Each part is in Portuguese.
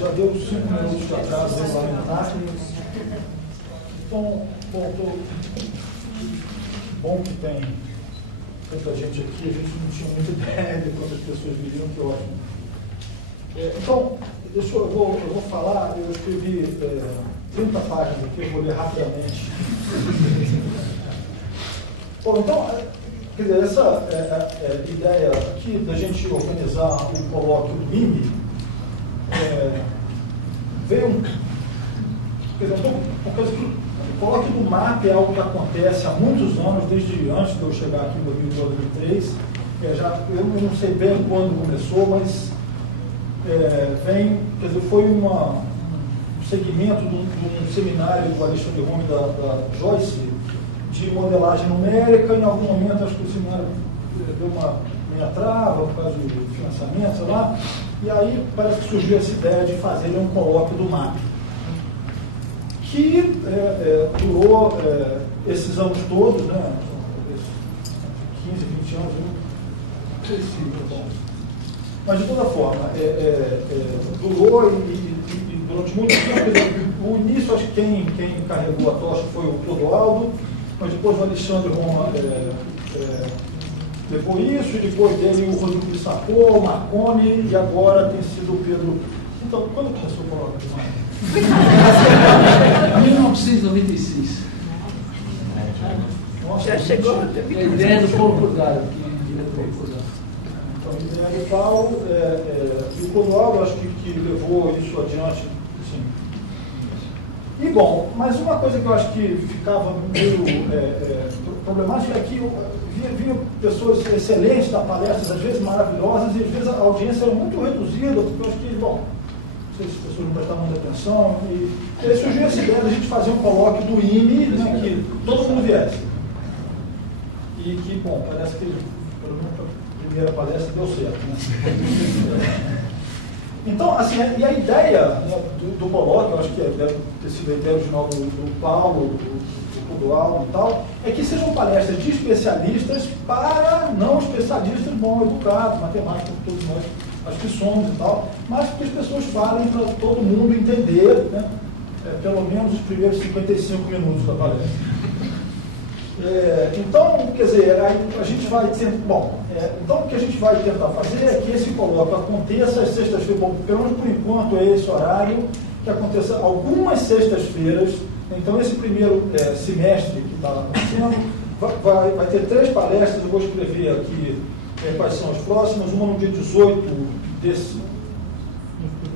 Já deu 5 minutos de atraso parlamentar. Então, bom que tem tanta gente aqui, a gente não tinha muita ideia de quantas pessoas viriam, que ótimo. Então, eu vou falar, eu escrevi 30 páginas aqui, eu vou ler rapidamente. Bom, então, quer dizer, essa ideia aqui da gente organizar o colóquio do IME veio quer dizer, uma coisa que o colóquio do MAP é algo que acontece há muitos anos, desde antes de eu chegar aqui em 2002, 2003. Eu não sei bem quando começou, mas quer dizer, foi um segmento de um seminário do Alexandre Rome da Joyce de modelagem numérica. Em algum momento, acho que o seminário deu uma meia trava por causa do financiamento, sei lá, e aí parece que surgiu essa ideia de fazer um colóquio do MAP, que durou esses anos todos, né, 15, 20 anos, não sei se bom. Mas de toda forma, durou e durante muito tempo. O início, acho que quem carregou a tocha foi o Clodoaldo, mas depois o Alexandre Roma levou isso, e depois dele o Rodrigo Bissacô, o Marconi, e agora tem sido o Pedro. Então, quando começou o colóquio de MAP? 1996. Já chegou? A ideia do Paulo Cordário, que diretor do Cordário. Então, a ideia do Paulo, e o Clodoaldo, acho que levou isso adiante, sim. E, bom, mas uma coisa que eu acho que ficava meio problemática é que via pessoas excelentes da palestra, às vezes maravilhosas, e às vezes a audiência era muito reduzida, porque eu acho que, bom, não sei se as pessoas não prestavam muita atenção, e aí surgiu essa ideia da gente fazer um colóquio do IME, né, que todo mundo viesse. E que, bom, parece que, pelo menos a primeira palestra deu certo, né? Então, assim, e a ideia, né, do colóquio, eu acho que deve ter sido a ideia original do Paulo, do Clodoaldo e tal, é que sejam palestras de especialistas para não especialistas bom educados, matemáticos, todos nós acho que somos e tal, mas que as pessoas falem para todo mundo entender, né, pelo menos os primeiros 55 minutos da palestra. Então, quer dizer, a gente vai então o que a gente vai tentar fazer é que esse colóquio aconteça às sextas-feiras, bom, pelo menos por enquanto é esse horário, que aconteça algumas sextas-feiras. Então esse primeiro semestre que está acontecendo vai ter 3 palestras. Eu vou escrever aqui quais são as próximas, uma no dia 18 desse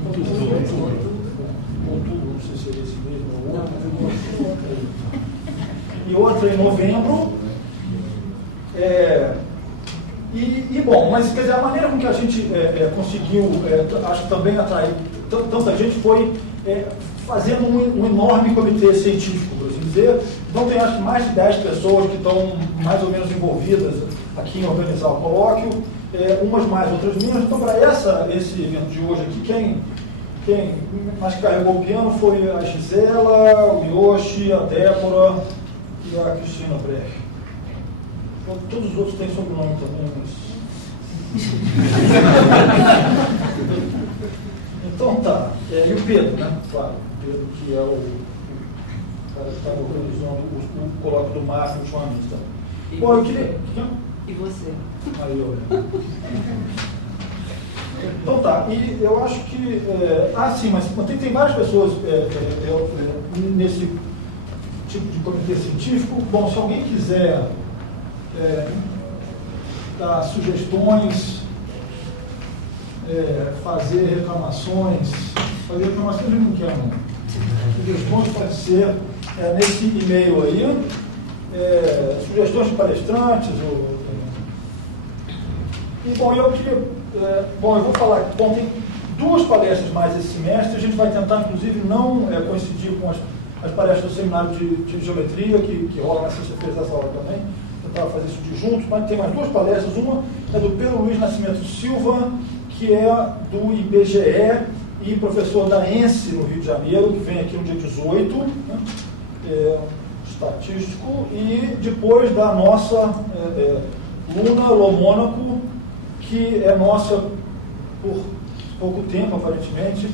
outubro, não sei se é esse mesmo ou outro, e outra em novembro. Bom, mas quer dizer, a maneira com que a gente conseguiu, acho que também atrair tanta gente foi fazendo um enorme comitê científico, por assim dizer. Então tem acho que mais de 10 pessoas que estão mais ou menos envolvidas aqui em organizar o colóquio, umas mais, outras menos. Então para esse evento de hoje aqui, quem mais carregou o piano foi a Gisela, o Yoshi, a Débora e a Cristina Brecht. Todos os outros têm sobrenome também, mas... Então tá. E o Pedro, né? Claro, o Pedro que é o cara que está organizando o colóquio do MAP ultimamente. Tá? Bom, eu queria... E você? Aí, olha. Então tá, e eu acho que... sim, mas tem várias pessoas nesse tipo de comitê científico. Bom, se alguém quiser dar sugestões, fazer reclamações eu não quero, não. Sugestões pode ser nesse e-mail aí, sugestões de palestrantes. E, bom, eu queria... eu vou falar que tem 2 palestras mais esse semestre. A gente vai tentar, inclusive, não coincidir com as palestras do seminário de geometria, que rola na sexta-feira dessa hora também. Tentar fazer isso de juntos, mas tem mais 2 palestras. Uma é do Pedro Luiz Nascimento Silva, que é do IBGE e professor da ENSE no Rio de Janeiro, que vem aqui no dia 18, né? Estatístico, e depois da nossa Luna Lomônaco, que é nossa por pouco tempo, aparentemente,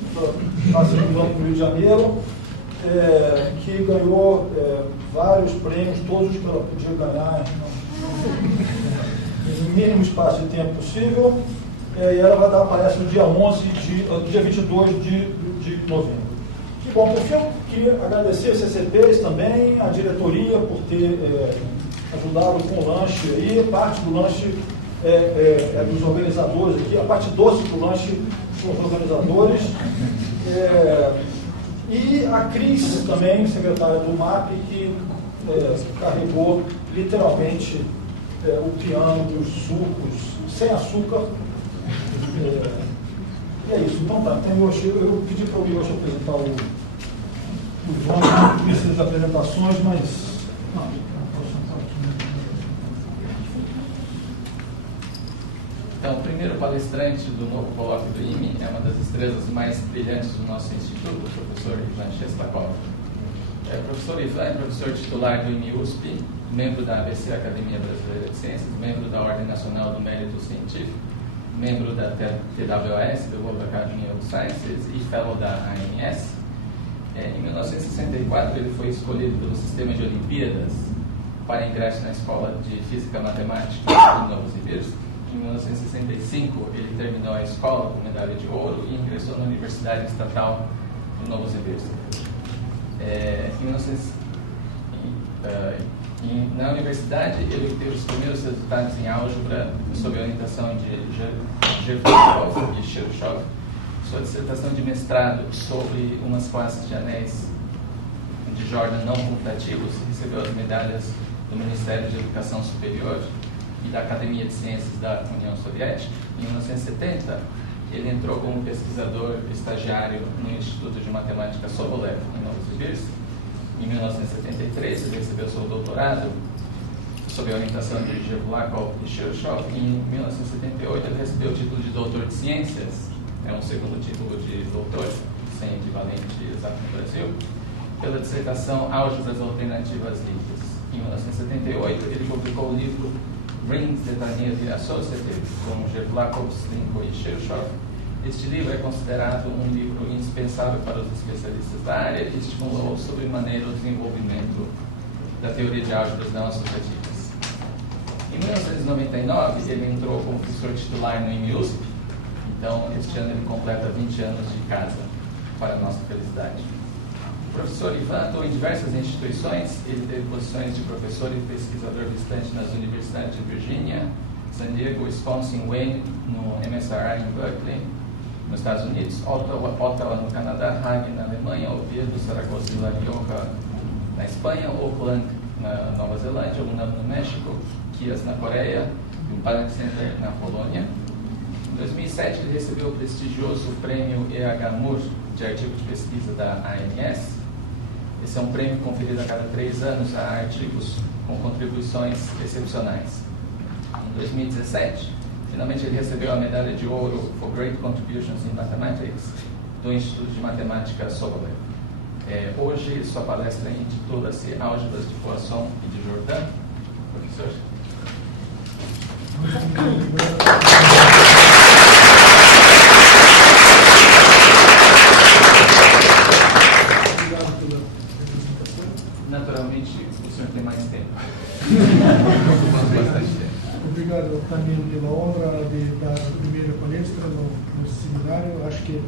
está circulando no Rio de Janeiro, que ganhou vários prêmios, todos que ela podia ganhar no mínimo espaço de tempo possível. e ela vai dar a palestra no dia 22 de novembro. E, bom, por fim, eu queria agradecer os CCPs também, a diretoria por ter ajudado com o lanche aí, parte do lanche é dos organizadores aqui, a parte doce do lanche são os organizadores. E a Cris também, secretária do MAP, que carregou literalmente o piano dos sucos sem açúcar. E é isso. Então tá, eu pedi para o Yoshi apresentar o João, não precisa de apresentações, mas. Então, o primeiro palestrante do novo colóquio do IME é uma das estrelas mais brilhantes do nosso instituto, o professor Ivan Sheslakov. O professor Ivan é professor titular do IME-USP, membro da ABC, Academia Brasileira de Ciências, membro da Ordem Nacional do Mérito Científico, membro da TWS, do World Academy of Sciences, e fellow da ANS. Em 1964, ele foi escolhido pelo sistema de Olimpíadas para ingresso na Escola de Física e Matemática do Novosibirsk. Em 1965, ele terminou a escola com medalha de ouro e ingressou na Universidade Estatal do Novosibirsk. Na universidade, ele obteve os primeiros resultados em álgebra sob a orientação de Jevtushov e Cherchov. Sua dissertação de mestrado sobre umas classes de anéis de Jordan não comutativos recebeu as medalhas do Ministério de Educação Superior e da Academia de Ciências da União Soviética. Em 1970, ele entrou como pesquisador estagiário no Instituto de Matemática Sobolev, em Novosibirsk. Em 1973, ele recebeu seu doutorado sob a orientação de Jevtushov e Cherchov. Em 1978, ele recebeu o título de doutor de ciências, um segundo título de doutor, sem equivalente exato no Brasil, pela dissertação Álgebras Alternativas Livres. Em 1978, ele publicou o livro Rings Determinative Associative, com Jevtushov, Slinko e Cherchov. Este livro é considerado um livro indispensável para os especialistas da área e estimulou sobremaneira o desenvolvimento da teoria de álgebras não associativas. Em 1999, ele entrou como professor titular no IME-USP. Então, este ano ele completa 20 anos de casa, para a nossa felicidade. O professor Ivan atuou em diversas instituições. Ele teve posições de professor e pesquisador visitante nas universidades de Virgínia, San Diego, Wisconsin, Wayne, no MSRI em Berkeley, nos Estados Unidos, Ottawa no Canadá, Hague na Alemanha, Oviedo, Saragossa e La Rioja na Espanha, Auckland na Nova Zelândia, UNAM no México, Kias na Coreia e o Planck Center na Polônia. Em 2007, ele recebeu o prestigioso prêmio E.H. Moore de artigo de pesquisa da ANS. Esse é um prêmio conferido a cada 3 anos a artigos com contribuições excepcionais. Em 2017, finalmente ele recebeu a medalha de ouro for Great Contributions in Mathematics do Instituto de Matemática Sobolev. Hoje, sua palestra intitula-se Álgebras de Poisson e de Jordan. Professor. Naturalmente, o senhor tem mais tempo. Obrigado também pela honra de dar a primeira palestra no seminário. Acho que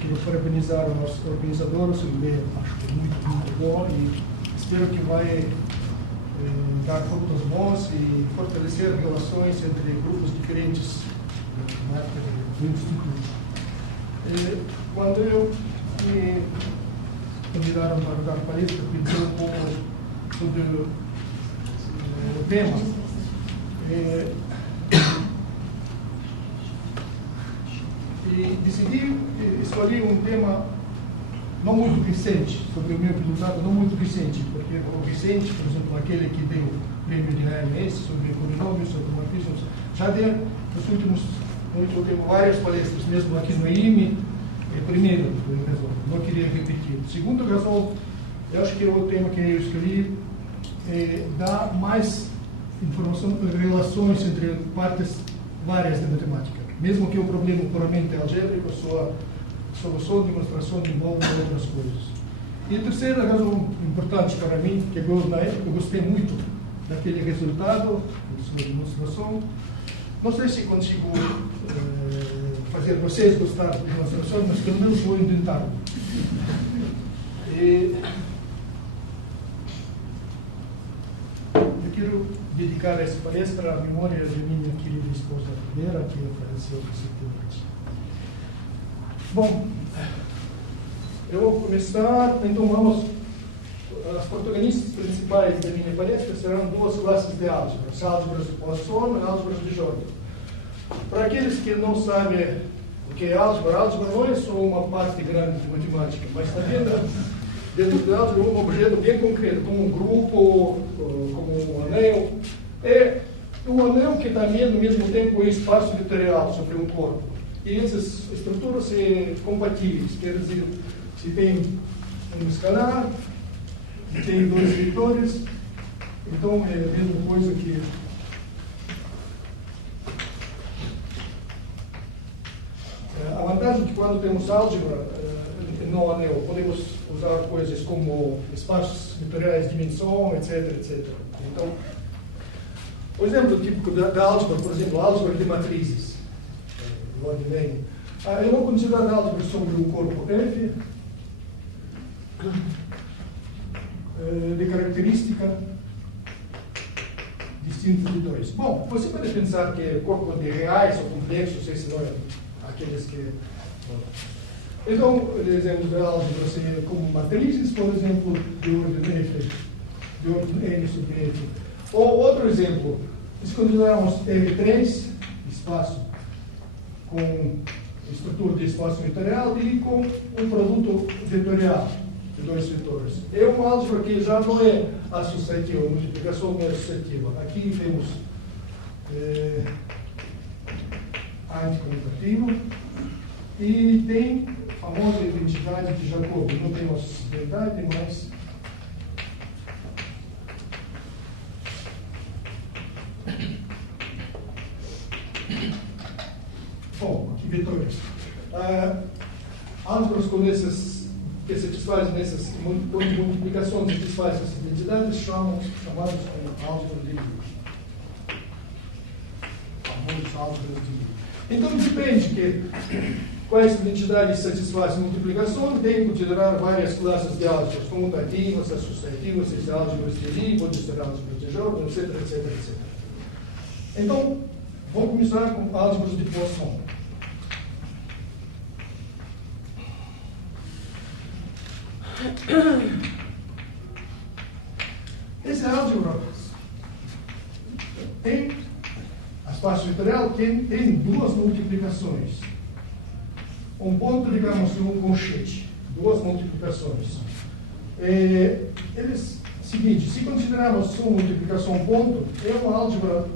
quero parabenizar os organizadores, acho que é muito bom e espero que vai dar frutos bons e fortalecer relações entre grupos diferentes do Instituto. Quando eu me convidaram para dar palestra, pensei um pouco sobre o tema. E decidi escolher um tema não muito recente, sobre o meu doutorado não muito recente, porque o recente, por exemplo, aquele que deu o prêmio de ANS sobre polinômios, sobre automatismos, já deu nos últimos, eu tenho várias palestras, mesmo aqui no IME. Primeiro razão, não queria repetir. Segunda razão, eu acho que o tema que eu escolhi dá mais informação, relações entre partes várias da matemática. Mesmo que o problema puramente algébrico, sua solução, demonstração envolve outras coisas. E a terceira razão importante para mim, que eu, na época, gostei muito daquele resultado, da sua demonstração, Não sei se consigo fazer vocês gostar da demonstração, mas pelo menos vou tentar. Eu quero dedicar essa palestra à memória da minha querida esposa primeira, que faleceu recentemente. Bom, eu vou começar, então vamos. As protagonistas principais da minha palestra serão duas classes de álgebra, as álgebras de Poisson e álgebras de Jordan. Para aqueles que não sabem o que é álgebra, álgebra não é só uma parte grande de matemática, mas também dentro da álgebra é um objeto bem concreto, como um grupo, como um anel. É um anel que também, ao mesmo tempo, é espaço vetorial sobre um corpo. E essas estruturas são compatíveis, quer dizer, se tem um escalar, tem dois vetores, então é a mesma coisa que a vantagem é que quando temos álgebra no anel, podemos usar coisas como espaços vetoriais, dimensão, etc, etc. Então, o exemplo típico da álgebra, por exemplo, a álgebra de matrizes, eu vou considerar a álgebra sobre um corpo F, de característica distinta de dois. Bom, você pode pensar que corpos de reais ou complexos, esses não é aqueles que... Então, exemplos da álgebra seriam como matrizes, por exemplo, de ordem F, de ordem N sobre F. Ou outro exemplo, se considerarmos F3, espaço com estrutura de espaço vetorial e com um produto vetorial de dois vetores. É uma álgebra que já não é associativa, a multiplicação não é associativa. Aqui temos anticomutativo e tem a famosa identidade de Jacob. Não temos verdade, mas bom, aqui vetores. Álgebras com essas que satisfazem essas multiplicações, satisfazem essas identidades, chamadas como álgebras de Lie. Famosas álgebras de Lie. Então depende que quais identidades satisfazem multiplicação, tem que considerar várias classes de álgebras comutativas, associativas, álgebras de Lie, pode ser álgebras de Jordan, etc, etc, etc. Então, vamos começar com álgebras de Poisson. Essa álgebra tem a espaço vetorial tem duas multiplicações. Um ponto, digamos, e um colchete. Duas multiplicações. Seguinte, se considerarmos só multiplicação ponto, é uma álgebra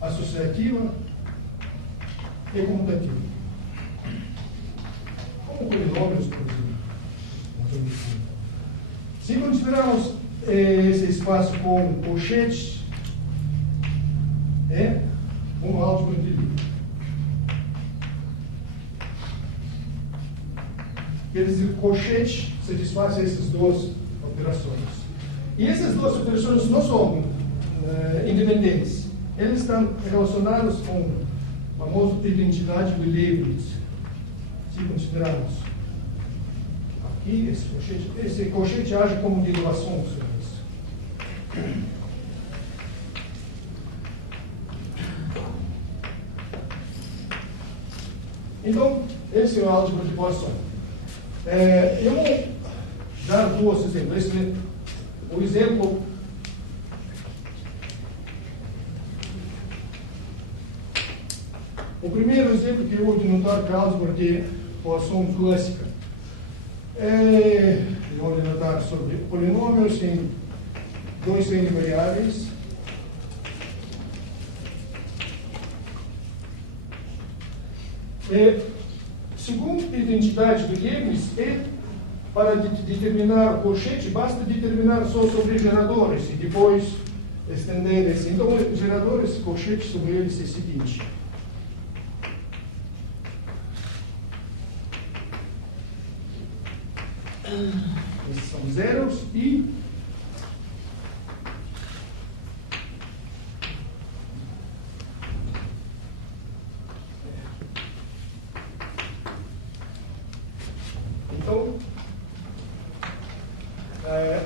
associativa e comutativa. Como polinômios, por exemplo. Se considerarmos esse espaço com colchetes, é uma álgebra de Lie. Quer dizer, colchete satisfaz essas duas operações. E essas duas operações não são independentes. Eles estão relacionados com a famosa identidade de Leibniz. Se considerarmos aqui, esse colchete age como derivação sobre isso. Então, esse é o álgebra de Poisson. Eu vou dar dois exemplos. O exemplo o primeiro exemplo que eu vou denotar que é a álgebra de Poisson clássica. Eu vou denotar sobre polinômios em dois N variáveis. Segundo a identidade do Leibniz, para determinar o colchete, basta determinar só sobre geradores e depois estender esse. Então, geradores, colchete sobre eles é o seguinte. Esses são zeros e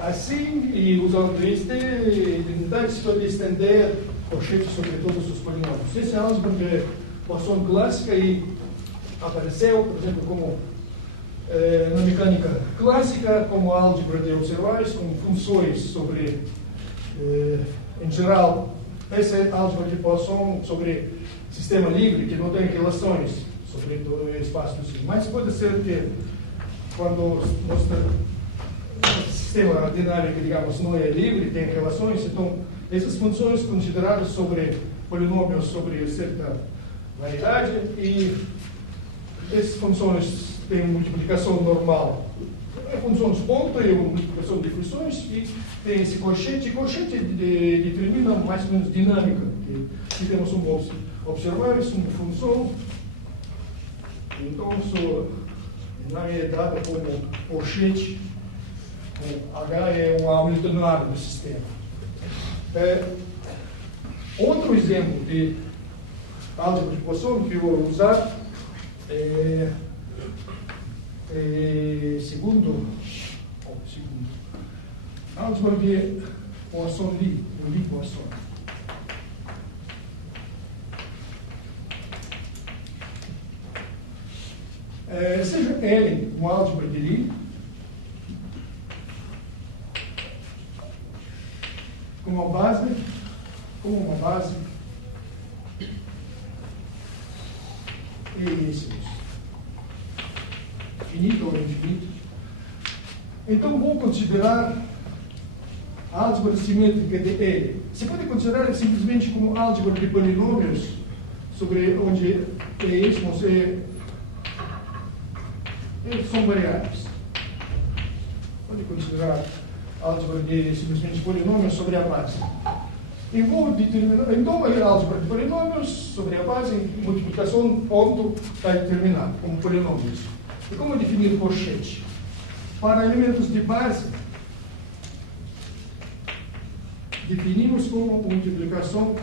Assim, e usando esta identidade, se pode estender colchete sobre todos os polinômios. Essa é a álgebra de Poisson clássica e apareceu, por exemplo, como na mecânica clássica, como álgebra de observáveis, com funções sobre, em geral, essa é a álgebra de Poisson sobre sistema livre, que não tem relações sobre todo o espaço do sistema. Mas pode ser que, quando nosso sistema dinâmico, digamos, não é livre, tem relações, então, essas funções consideradas sobre polinômios sobre certa variedade, e essas funções têm multiplicação normal. É função de ponto e multiplicação de funções, e tem esse colchete. Colchete determina mais ou menos dinâmica. Que temos um observável, uma função, então não é dada como colchete, H é um hamiltoniano do sistema. Outro exemplo de álgebra de Poisson que eu vou usar segundo álgebra de Poisson-Lie, Lie-Poisson. Seja L uma álgebra de Lie, com uma base e isso, finito ou infinito. Então vou considerar a álgebra simétrica de L. Se pode considerar simplesmente como álgebra de polinômios, sobre onde ismos são variáveis. Pode considerar álgebra de simplesmente polinômios sobre a base. E vou determinar, então a álgebra de polinômios sobre a base, multiplicação, ponto, está determinado como polinômios. E como definir colchete? Para elementos de base, definimos como multiplicação,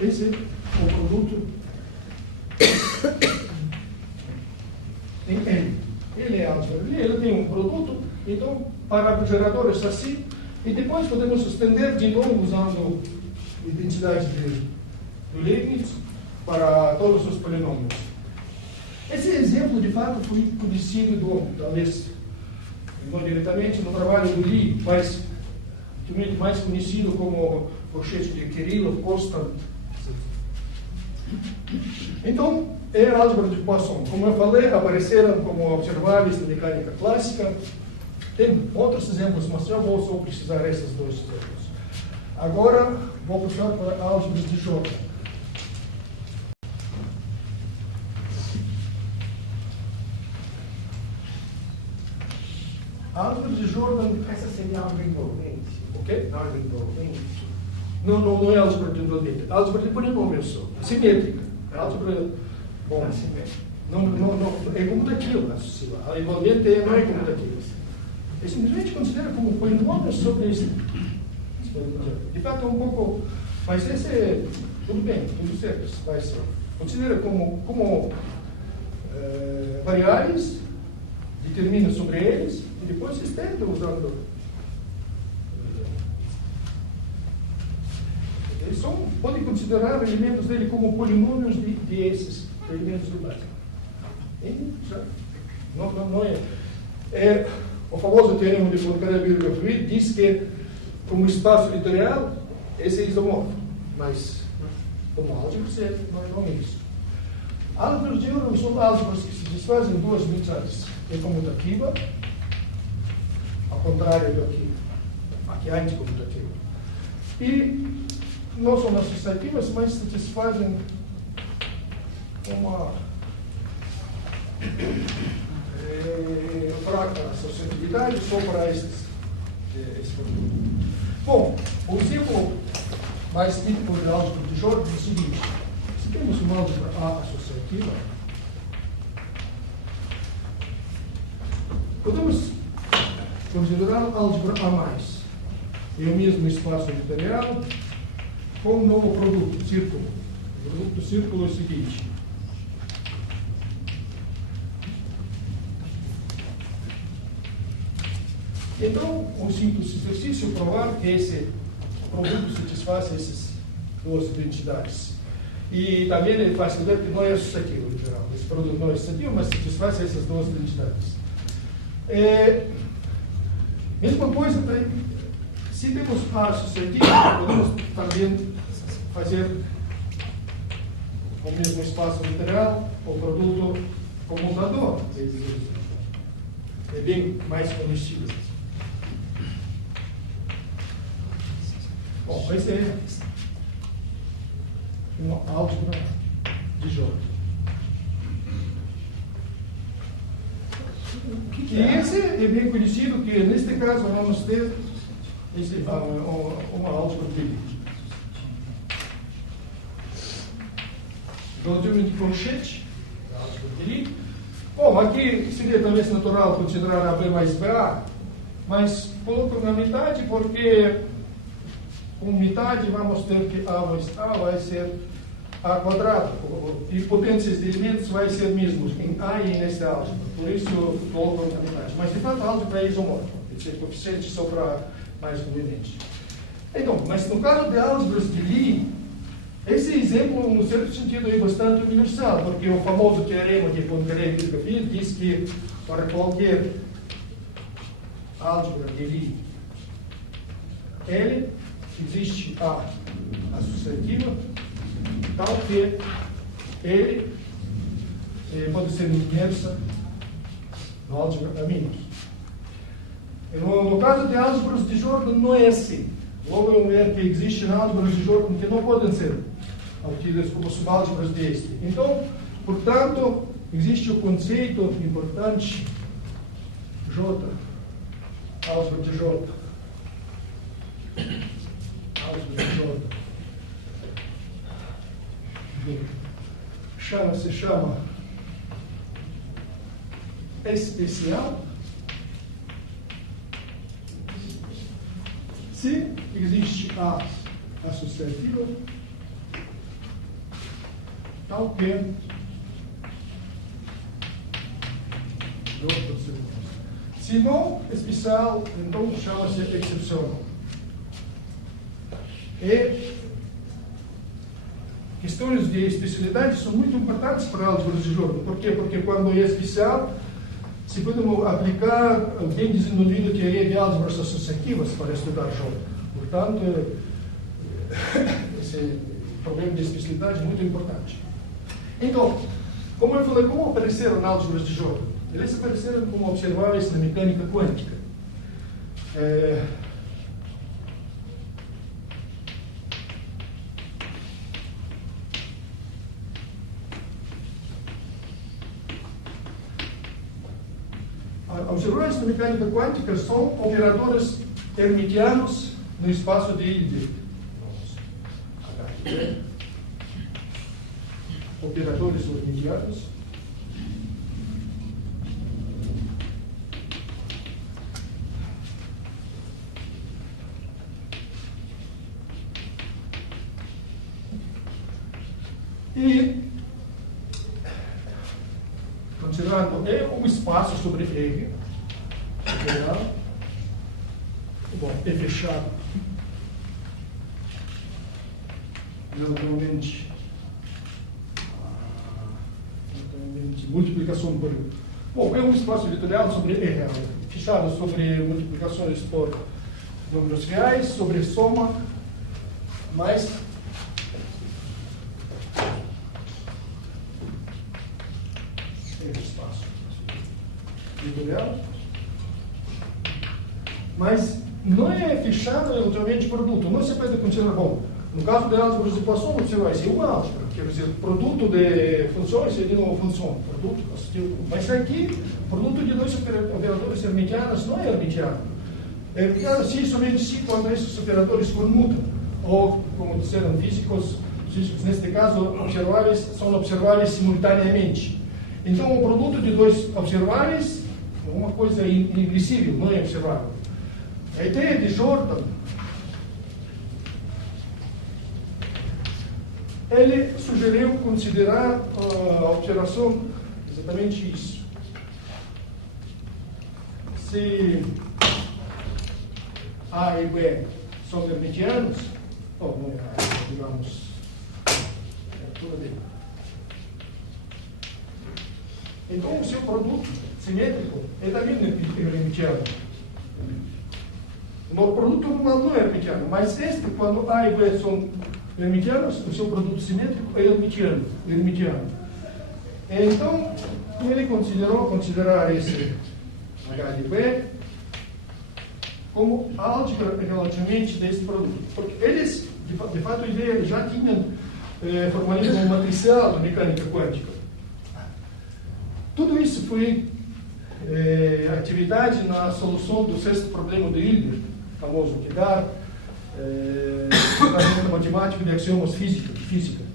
esse é o produto em N. Ele é álgebra, ele tem um produto, então para geradores assim, e depois podemos estender de novo usando identidade do Leibniz para todos os polinômios. Esse exemplo, de fato, foi conhecido, talvez não diretamente, no trabalho do Lie, mas mais conhecido como colchete de Kirillov-Constant. Então, é a álgebra de Poisson. Como eu falei, apareceram como observáveis na mecânica clássica. Tem outros exemplos, mas eu vou só precisar desses dois exemplos. Agora, vou puxar para a álgebra de Jordan. A álgebra de Jordan... Essa seria a álgebra envolvente? O quê? A álgebra envolvente? Não é álgebra de envolvente. É álgebra de polinômios só. Simétrica. É álgebra... Bom, não, é comutativa. A envolvente não é comutativa. É simplesmente considera como polinômios sobre isso. De fato, é um pouco... Mas esse é... Tudo bem, tudo certo. Mas considera como variáveis, determina sobre eles, e depois se estende usando... Eles podem considerar elementos dele como polinômios de esses elementos de base. Não é... O famoso teorema de Poincaré-Villeneuve diz que, como espaço linear, esse é isomorfo. Mas, como álgebra, não é isso. Álgebras de Jordan são álgebras que se desfazem em duas unidades. É comutativa, ao contrário daqui. Aqui é anticomutativa. E não são associativas, mas se desfazem uma fraca associatividade só para esse produto. Bom, o exemplo mais típico de álgebra de Jordan é o seguinte: se temos uma álgebra A associativa, podemos considerar a álgebra A+. É o mesmo espaço linear com um novo produto, círculo. O produto do círculo é o seguinte: Então, o simples exercício é provar que esse produto satisfaz essas duas identidades. E também ele faz ver que não é associativo, em geral. Esse produto não é associativo, mas satisfaz essas duas identidades. Mesma coisa, se temos A associativo, podemos também fazer o mesmo espaço literal, o produto comutador. É bem mais conhecido. Bom, esse é uma álgebra de Jordan. E esse é bem conhecido, que neste caso vamos ter uma álgebra de Lie. Relativamente conchete, a álgebra de Lie. Bom, aqui seria talvez natural considerar AB mais BA, mas coloco na metade porque com metade vamos ter que A mais A vai ser A quadrado, e potências de elementos vai ser mesmos em A e nesta álgebra, por isso eu coloco na metade. Mas de fato a álgebra é isomórfica, esse coeficiente só para mais conveniente. Então, mas no caso de álgebras de Lie, esse exemplo, no certo sentido, é bastante universal, porque o famoso teorema de Poincaré-Virchow diz que para qualquer álgebra de Lie L, existe A associativa, tal que L pode ser inversa na álgebra A minus. No caso de álgebras de Jordan, não é assim. Logo vamos ver que existem álgebras de Jordan que não podem ser obtidas como subálgebras deste. Então, portanto, existe o conceito importante J, álgebra de J. Álgebra de J. Se chama especial se existe A associativa, tal que se não especial, então chama-se excepcional. E questões de especialidade são muito importantes para álgebras de Jordan. Por quê? Porque quando é especial, se podemos aplicar bem desenvolvida teoria de álgebras associativas para estudar Jordan. Portanto, esse problema de especialidade é muito importante. Então, como eu falei, como apareceram álgebras de Jordan? Eles apareceram como observáveis na mecânica quântica. Observáveis na mecânica quântica são operadores hermitianos no espaço de Hilbert. Operadores hermitianos. E, considerando um espaço sobre R, bom, é fechado, naturalmente, multiplicação por... Bom, é um espaço vetorial sobre R, fechado sobre multiplicações por números reais, sobre soma, mais espaço vetorial, mas não é fechado relativamente produto. Não se pode considerar, bom, no caso de álgebras de Poisson, você vai ser uma álgebra, quer dizer, produto de funções seria uma função, produto, mas aqui, produto de dois operadores hermitianos não é hermitiano. É hermitiano sim, somente sim, quando esses operadores comutam, ou, como disseram físicos, neste caso, são observáveis simultaneamente. Então, o produto de dois observáveis é uma coisa invisível, não é observável. A ideia de Jordan, ele sugeriu considerar a observação exatamente isso. Se A e B são hermitianos, ou não é, digamos, tudo bem. Então, o seu produto simétrico é também hermitiano. O produto normal não é hermitiano, mas este, quando A e B são hermitianos, o seu produto simétrico é hermitiano. Então, ele considerar esse H de B como álgebra relativamente desse produto. Porque eles, de fato, a ideia já tinham formalismo matricial da mecânica quântica. Tudo isso foi atividade na solução do sexto problema de Hilbert, famoso, que dá tratamento matemático de axiomas física.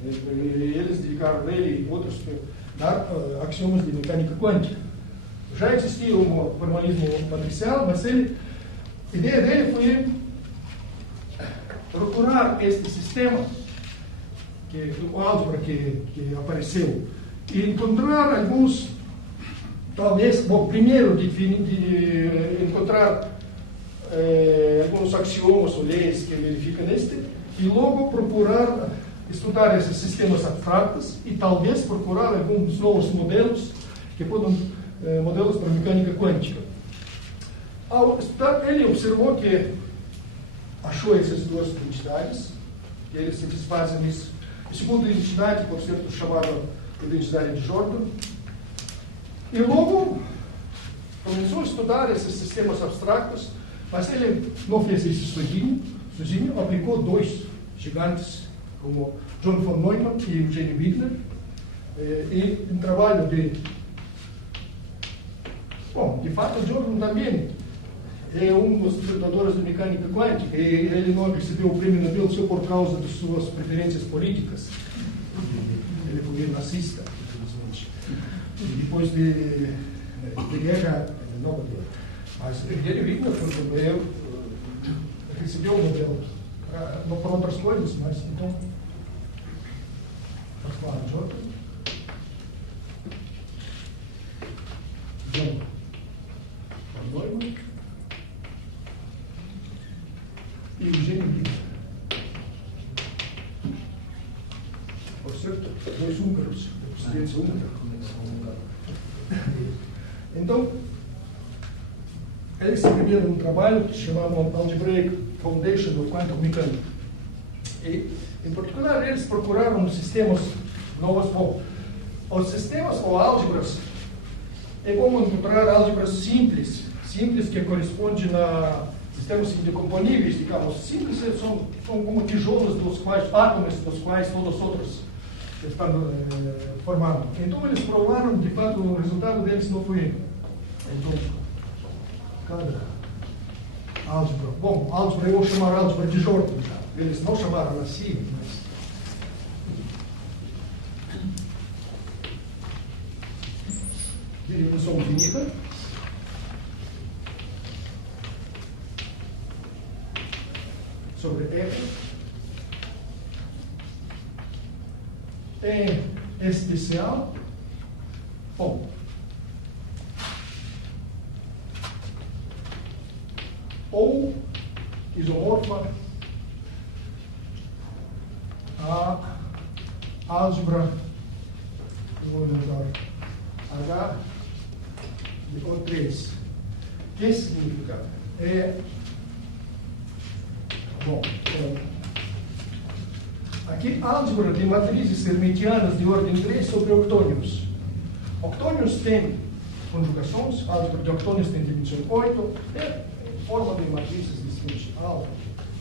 Eles dedicaram ele e outros dar axiomas de mecânica quântica. Já existia um formalismo matricial, mas a ideia dele foi procurar este sistema, o álgebra que apareceu, e encontrar alguns, talvez, bom, primeiro de encontrar alguns axiomas ou leis que verificam neste, e logo procurar estudar esses sistemas abstratos e talvez procurar alguns novos modelos que podem modelos para mecânica quântica. Ao estudar, ele observou que achou essas duas identidades, que eles satisfazem isso. A segunda identidade, por certo, chamada identidade de Jordan. E logo começou a estudar esses sistemas abstratos, mas ele não fez isso sozinho, aplicou dois gigantes, como John von Neumann e Eugene Wigner, e um trabalho de fato, o Jordan também é um dos estudadores de mecânica quântica, e ele não recebeu o prêmio Nobel só por causa de suas preferências políticas. Ele foi nazista, infelizmente. E depois de guerra, não bateu. Mas Eugene Wigner foi também, recebeu o Nobel, não por outras coisas, mas então, vamos falar de Jordan. John von Neumann e Eugene Wigner. Por certo, dois húngaros, presidentes húngaros. Então, eles escreveram um trabalho que se chamava Algebraic Foundation of Quantum Mechanics. E, em particular, eles procuraram sistemas novos. Bom, os sistemas ou álgebras é como encontrar álgebras simples que correspondem a sistemas indecomponíveis, digamos. Simples são como tijolos dos quais, átomos dos quais todos os outros estão formando. Então, eles provaram, de fato, o resultado deles não foi. Então, cada álgebra. Bom, álgebra eu vou chamar álgebra de Jordan. Eles não chamaram assim, mas. De dimensão finita. Sobre F. Tem especial. Bom. Ou isomorfa a álgebra, vou lembrar, H de O3. O que significa? Aqui, álgebra de matrizes hermitianas de ordem 3 sobre octônios. Octônios têm conjugações, álgebra de octônios tem dimensão 8, forma de matrizes de seguinte alfa,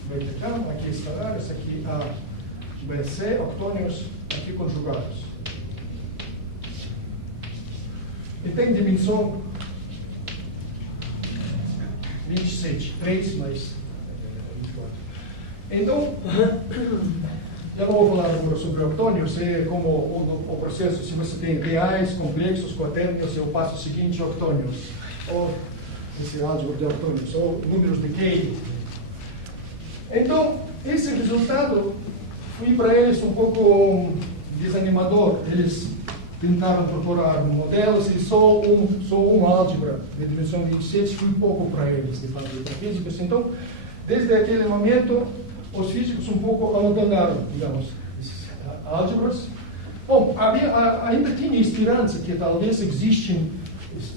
vertical, aqui escalares, aqui A, B, C, octônios, aqui conjugados. E tem dimensão 27, 3 mais 24. Então, eu não vou falar agora sobre octônios, é como o processo, se você tem reais, complexos, quaternios, é o passo seguinte, octônios. Ou esse álgebra de octônios, ou números de K. Então, esse resultado foi para eles um pouco desanimador. Eles tentaram procurar modelos e só um álgebra de dimensão 27 foi pouco para eles, de fato, de físicos. Então, desde aquele momento, os físicos um pouco abandonaram, digamos, essas álgebras. Bom, ainda tinha esperança que talvez existem,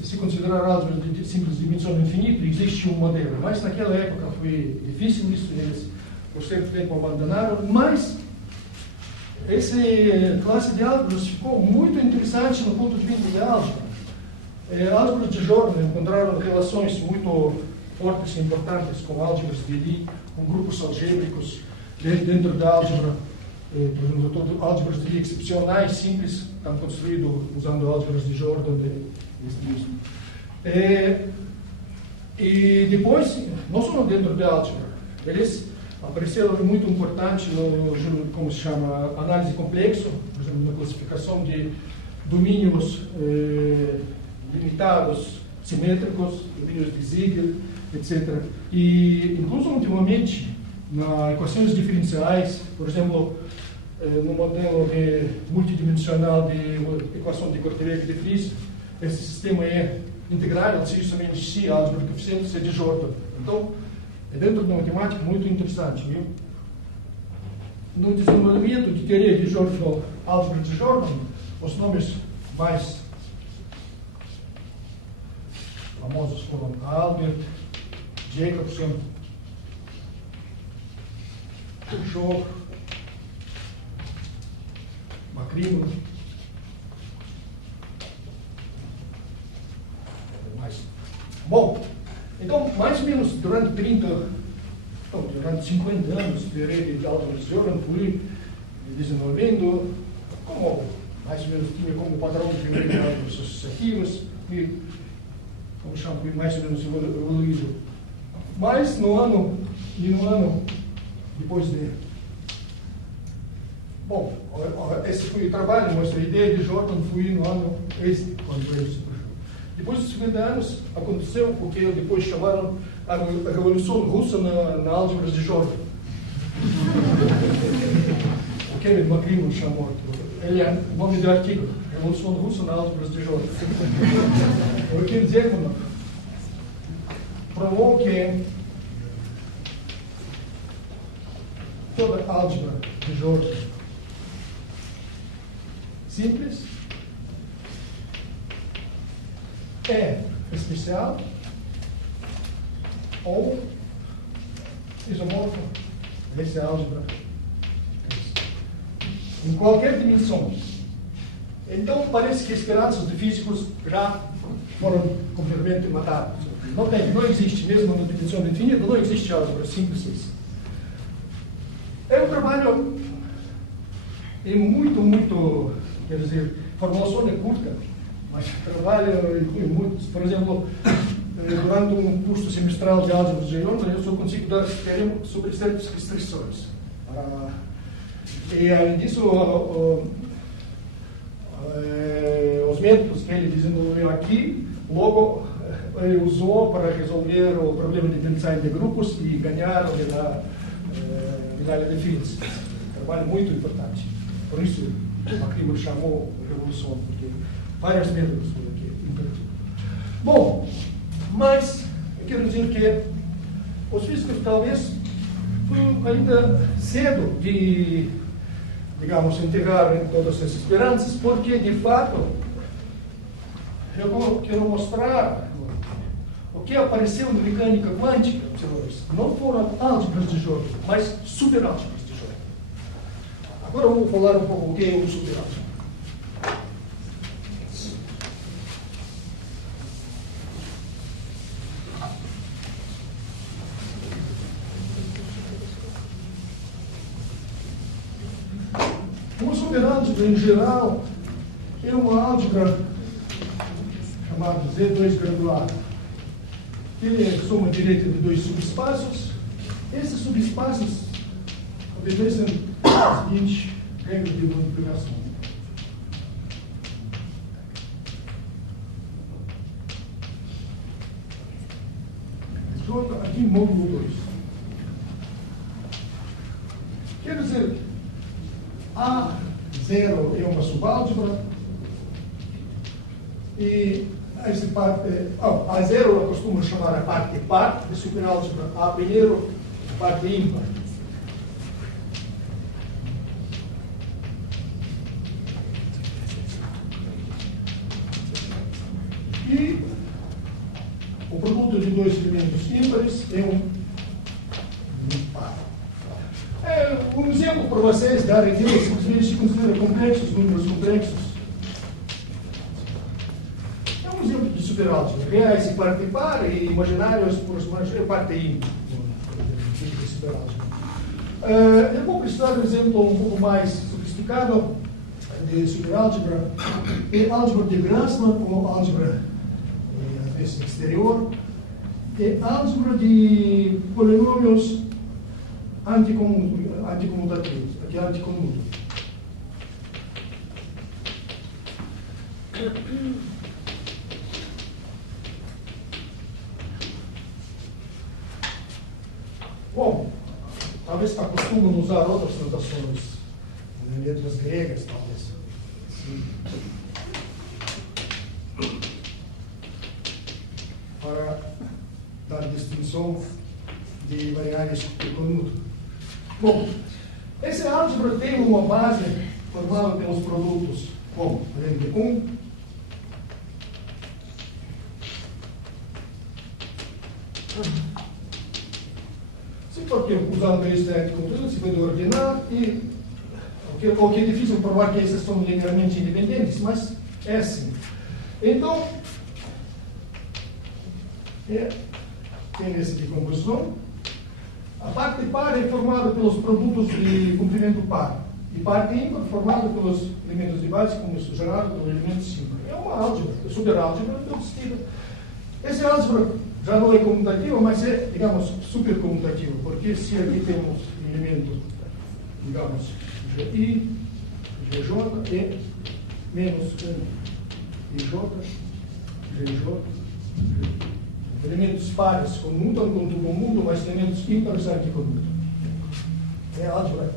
se considerar álgebra de simples dimensão infinita, existe um modelo, mas naquela época foi difícil isso, eles por certo tempo abandonaram, mas essa classe de álgebras ficou muito interessante no ponto de vista de álgebra. Álgebras de Jordan encontraram relações muito fortes e importantes com álgebras de Lie, com grupos algébricos dentro da álgebra. Por exemplo, álgebras de Lie excepcionais, simples, estão construídas usando álgebras de Jordan deste mesmo. E depois, não só dentro da álgebra, eles apareceram muito importantes no, como se chama, análise complexo, por exemplo, na classificação de domínios limitados, simétricos, domínios de Siegel, etc. E, incluso, ultimamente, nas equações diferenciais, por exemplo, no modelo multidimensional de equação de Korteweg de Vries, esse sistema é integral, justamente se a álgebra de coeficientes é de Jordan. Então, é dentro da matemática muito interessante, viu? No desenvolvimento de teoria de Jordan, álgebra de Jordan, os nomes mais famosos foram Albert, Jacobson, Kirchhoff, Macrino, mais. Bom, então, mais ou menos durante 50 anos, a teoria de álgebra de Jordan fui desenvolvendo, como mais ou menos tinha como padrão de primeiro de álgebras associativas, fui, como chamo, fui mais ou menos evoluído. Mas no ano depois de. Bom, esse foi o trabalho, mas a ideia de Jordan foi no ano quando ele se puxou. Depois de 50 anos, aconteceu o que depois chamaram a Revolução Russa na álgebra de Jordan. O Kevin Macrino chamou. Ele é o nome do artigo, Revolução Russa na álgebra de Jordan. O Ken Zermanov provou que toda álgebra de Jordan simples é especial ou isomorfa dessa álgebra em qualquer dimensão. Então parece que esperanças de físicos já foram completamente matadas. Não existe, mesmo na dimensão infinita, não existe álgebra simples. É um trabalho muito, quer dizer, formulação é curta, mas trabalho inclui muito. Por exemplo, durante um curso semestral de álgebra de Jordan, eu só consigo dar termo sobre certas restrições. E além disso, os métodos que ele desenvolveu aqui, logo ele usou para resolver o problema de design de grupos e ganhar a medalha de Fields. Trabalho muito importante. Por isso, o Macrino chamou revolução, porque vários métodos foram aqui. Bom, mas eu quero dizer que os físicos talvez foi ainda cedo de, digamos, integrar em todas essas esperanças, porque de fato eu quero mostrar o que apareceu na mecânica quântica. Não foram álgebras de Jordan, mas superálgebras de Jordan. Agora eu vou falar um pouco o que é o superálgebra. Uma superálgebra, em geral, é uma álgebra chamada Z2 graduada. Ele é soma direta de dois subespaços. Esses subespaços obedecem as seguintes regras de multiplicação. Aqui módulo 2. Quer dizer, A0 é uma subálgebra e essa parte, A0 eu costumo chamar a parte par de superálgebra A primeiro parte ímpar. E o produto de dois elementos ímpares é um par. Um exemplo para vocês darem ideia, simplesmente se considera complexos, números complexos. É um exemplo de superálgebra. Reais e parte par, e imaginários por parte ímpar. De superálgebra. Eu vou precisar de um exemplo um pouco mais sofisticado de superálgebra. É álgebra de Grassmann ou álgebra às vezes exterior. É álgebra de polinômios anticomutativos, aqui é anticomuto. Bom, talvez acostumam usar outras notações, letras gregas, talvez. Sim. Para dar distinção de variáveis de conuto. Bom, essa álgebra tem uma base formada pelos produtos como além de 1, se for que usando isso de conteúdo, se pode ordenar e o que é difícil provar que essas são linearmente independentes, mas é assim. Então, tem esse de composição. A parte par é formada pelos produtos de comprimento par. E parte ímpar formada pelos elementos de base, como gerado pelo elemento ímpar. É uma álgebra, é superálgebra existida. Essa álgebra já não é comutativa, mas é, digamos, supercomutativa, porque se aqui temos elemento, digamos, GI, GJ e menos 1 IJ, GJ, elementos pares comutam com todo mundo, mas elementos ímpares anticomutam. É álgebra.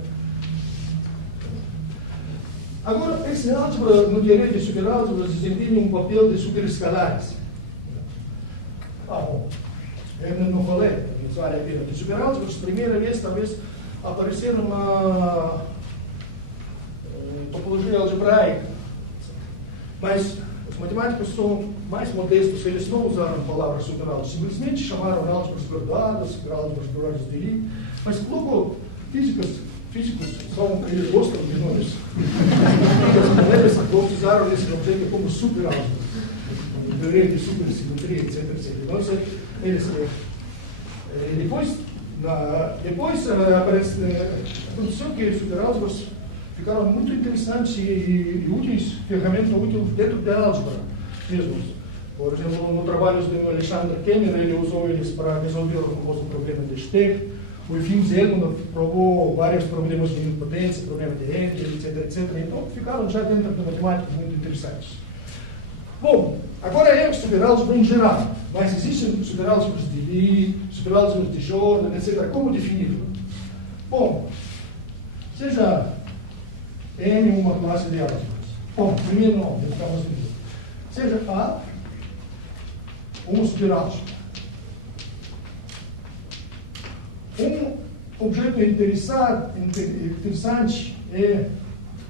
Agora, essa álgebra, no direito de superálgebra, desempenha um papel de superescalares. Bom, eu não falei, mas vale a pena. De superálgebras, primeira vez, talvez, apareceram na topologia algebraica. Mas os matemáticos são mais modestos, eles não usaram a palavra superálgebra, simplesmente chamaram álgebras graduadas, álgebras graduadas de Lie, mas logo físicos eles gostam de nomes. Eles usaram esse nome como superálgebra, teoria de supersimetria, etc. Então, depois aparece, aconteceu que os superálgebras ficaram muito interessantes e úteis, ferramenta útil dentro da álgebra mesmo. Por exemplo, no trabalho do Alexander Kemmer, ele usou eles para resolver o famoso problema de Steg. O Efim Zellman provou vários problemas de impotência, problema de Hegel, etc. Então, ficaram já dentro da matemática muito interessantes. Bom, agora é o superálgebra em geral, mas existem superálgebras de Lie, superálgebras de Jordan, etc. Como definir? Bom, seja M uma classe de álgebras. Bom, primeiro nome, estamos dizendo. Seja A uma superálgebra. Um objeto interessante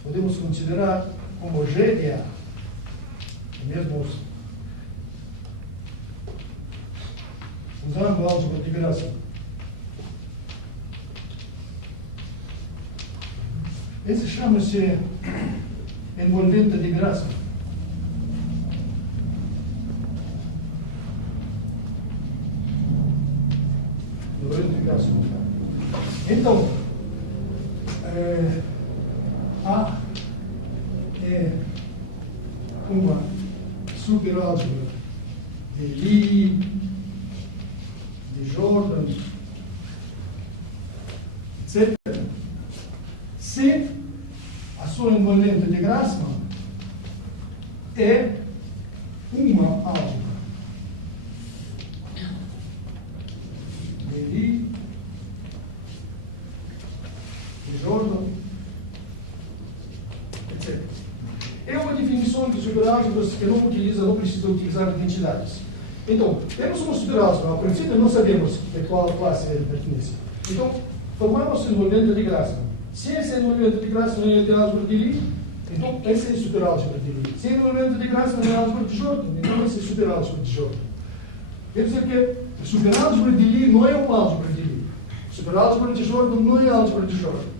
podemos considerar como G de A. Mesmo usando a álgebra de Grassmann. Esse chama-se envolvente de Grassmann. Então, A é uma superálgebra de Lie, de Jordan, etc. Se a sua envolvente de Grassmann é uma álgebra de Lie, de Jordan, etc. É uma definição de superálgebras que não precisa utilizar identidades. Então, temos uma superálgebra, a princípio não sabemos de qual classe ele pertence. Então, formamos o envolvimento de Grassmann. Se esse envolvimento de Grassmann é de álgebra de Lie, então esse é superálgebra de Lie. Se o envolvimento de Grassmann é álgebra de Jordan, então esse é superálgebra de Jordan. Quer dizer que superálgebra de Lie não é uma álgebra de Lie. Superálgebra de Jordan não é álgebra de Jordan.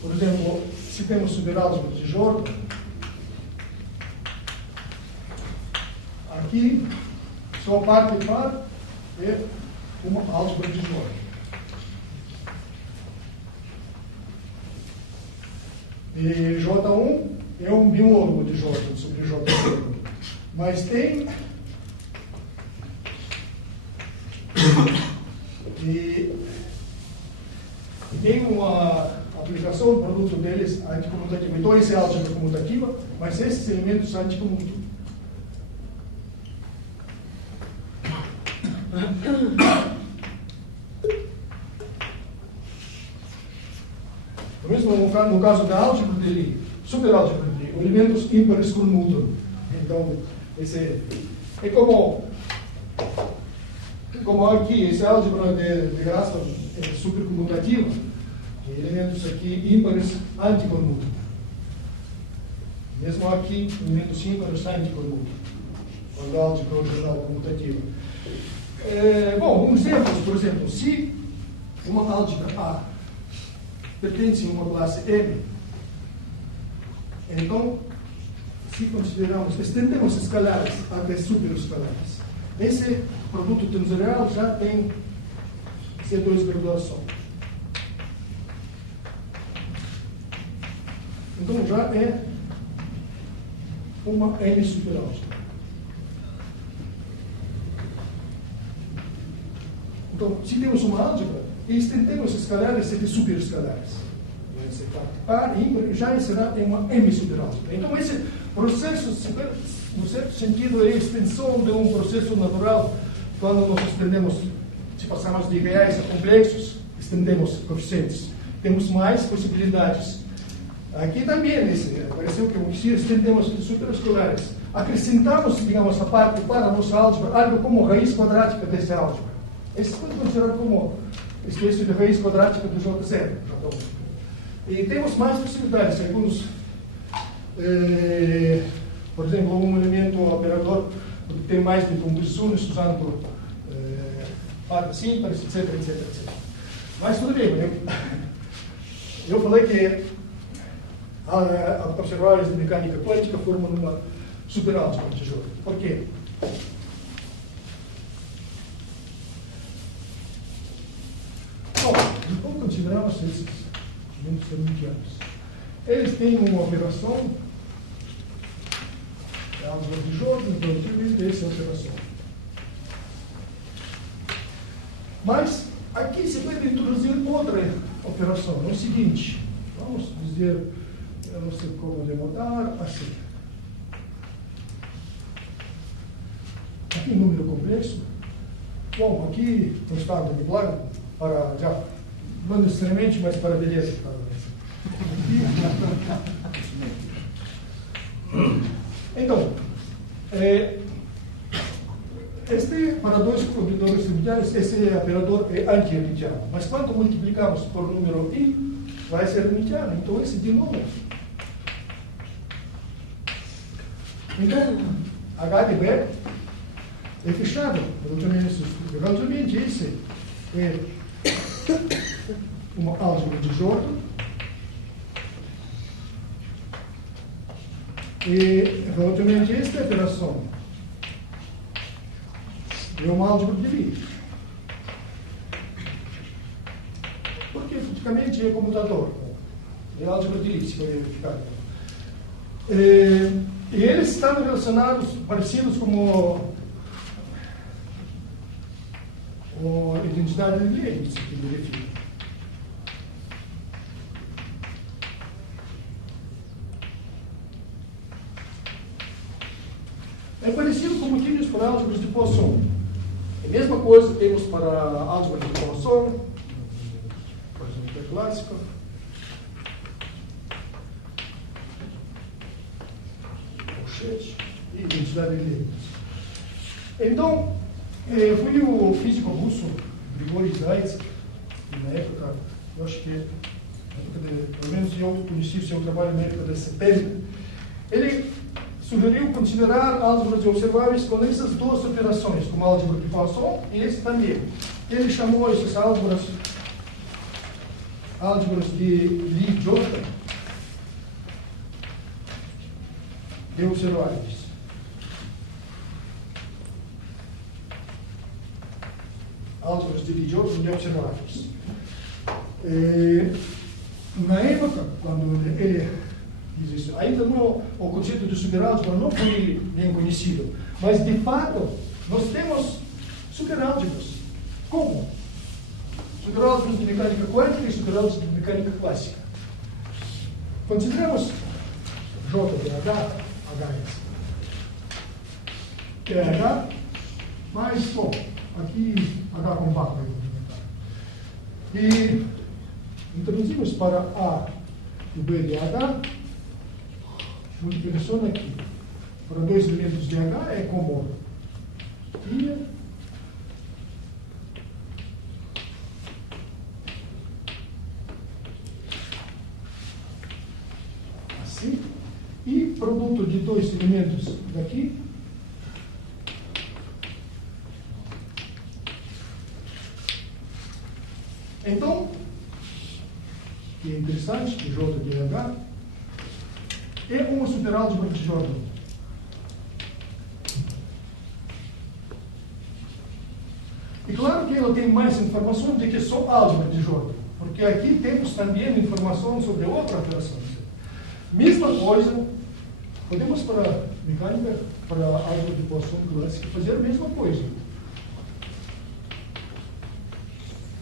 Por exemplo, se temos superálgebra de Jordan, aqui, só a parte par é uma álgebra de Jordan. E J1 é um biólogo de Jordan sobre J2. Mas tem uma aplicação, o produto deles anticomutativa. Então, esse é álgebra comutativa, mas esses elementos são anticomutativos. Mesmo no caso da álgebra de Lie, superálgebra de Lie, elementos ímpares comutam. Então, esse é como aqui, essa álgebra de Grassmann é supercomutativa, e elementos aqui ímpares anticomutam. Mesmo aqui, elementos ímpares anticomutam, quando a álgebra ordenal comutativa. Bom, um exemplo, por exemplo, se uma álgebra A pertence a uma classe M, então, se consideramos, estendemos escalares até superescalares, esse produto tensorial já tem C2 graduação. Então, já é uma M superálgebra. Então, se temos uma álgebra, e estendemos escalares de superescalares. Esse par ímpar já será uma M superálgebra. Então, esse processo, no certo sentido, é a extensão de um processo natural. Quando nós estendemos, se passamos de reais a complexos, estendemos coeficientes. Temos mais possibilidades. Aqui também, pareceu que se estendemos de superescalares, acrescentamos, digamos, a parte para a nossa álgebra, algo como raiz quadrática dessa álgebra. Esse pode considerar como espécie de raiz quadrática do J0. E temos mais possibilidades. Alguns, por exemplo, um elemento operador que tem mais de um pressunes usando partes ímpares, etc, etc, etc. Mas tudo bem. Eu falei que a observáveis de mecânica quântica formam uma superálgebra de Jordan. Por quê? Bom, então consideramos esses elementos hermitianos. Eles têm uma operação, a álgebra de Jordan, então eu tive essa operação. Mas aqui se pode introduzir outra operação. É o seguinte, vamos dizer, eu não sei como demonstrar, assim. Aqui número complexo. Bom, aqui constante de Planck, para já, não necessariamente, mas para beleza. Então, este para dois operadores hermitianos, esse operador é anti-hermitiano. Mas quando multiplicamos por número i, vai ser hermitiano. Então, esse de novo. Então, H de B é fechado. Eventualmente, esse é uma álgebra de Jordan. E, eventualmente, esta operação é uma álgebra de Lie. Porque, praticamente, é comutador. É álgebra de Lie, se pode verificar. E eles estão relacionados, parecidos como a identidade de Leibniz, que verifica. É parecido como tínhamos para álgebras de Poisson. A mesma coisa temos para a álgebra de Poisson, por exemplo, é clássica. E identidade de Leibniz. Então, foi o físico russo, Grigori Zaitsev, que na época, eu acho que, pelo menos eu conheci o seu trabalho na época de 70, ele sugeriu considerar álgebras observáveis com essas duas operações, como a álgebra de Poisson e esse também. Ele chamou essas álgebras de Lie-Jota, de observáveis. Álgebras de Lie-Jota de observáveis. Na época, quando ele diz isso, ainda não, o conceito de superálgebra não foi bem conhecido, mas de fato nós temos superálgebras. Como? Superálgebras de mecânica quântica e superálgebras de mecânica clássica. Consideramos J de H, é H, mas, bom, aqui H compacto. E introduzimos para A o B de H, multiplicação aqui. Para dois elementos de H é como I assim, e produto de dois elementos daqui então, que é interessante, que J de H é uma superálgebra de Jordan. E claro que ela tem mais informação do que só álgebra de Jordan, porque aqui temos também informação sobre outra operação. Mesma coisa, podemos para mecânica, para álgebra de Poisson clássica, fazer a mesma coisa.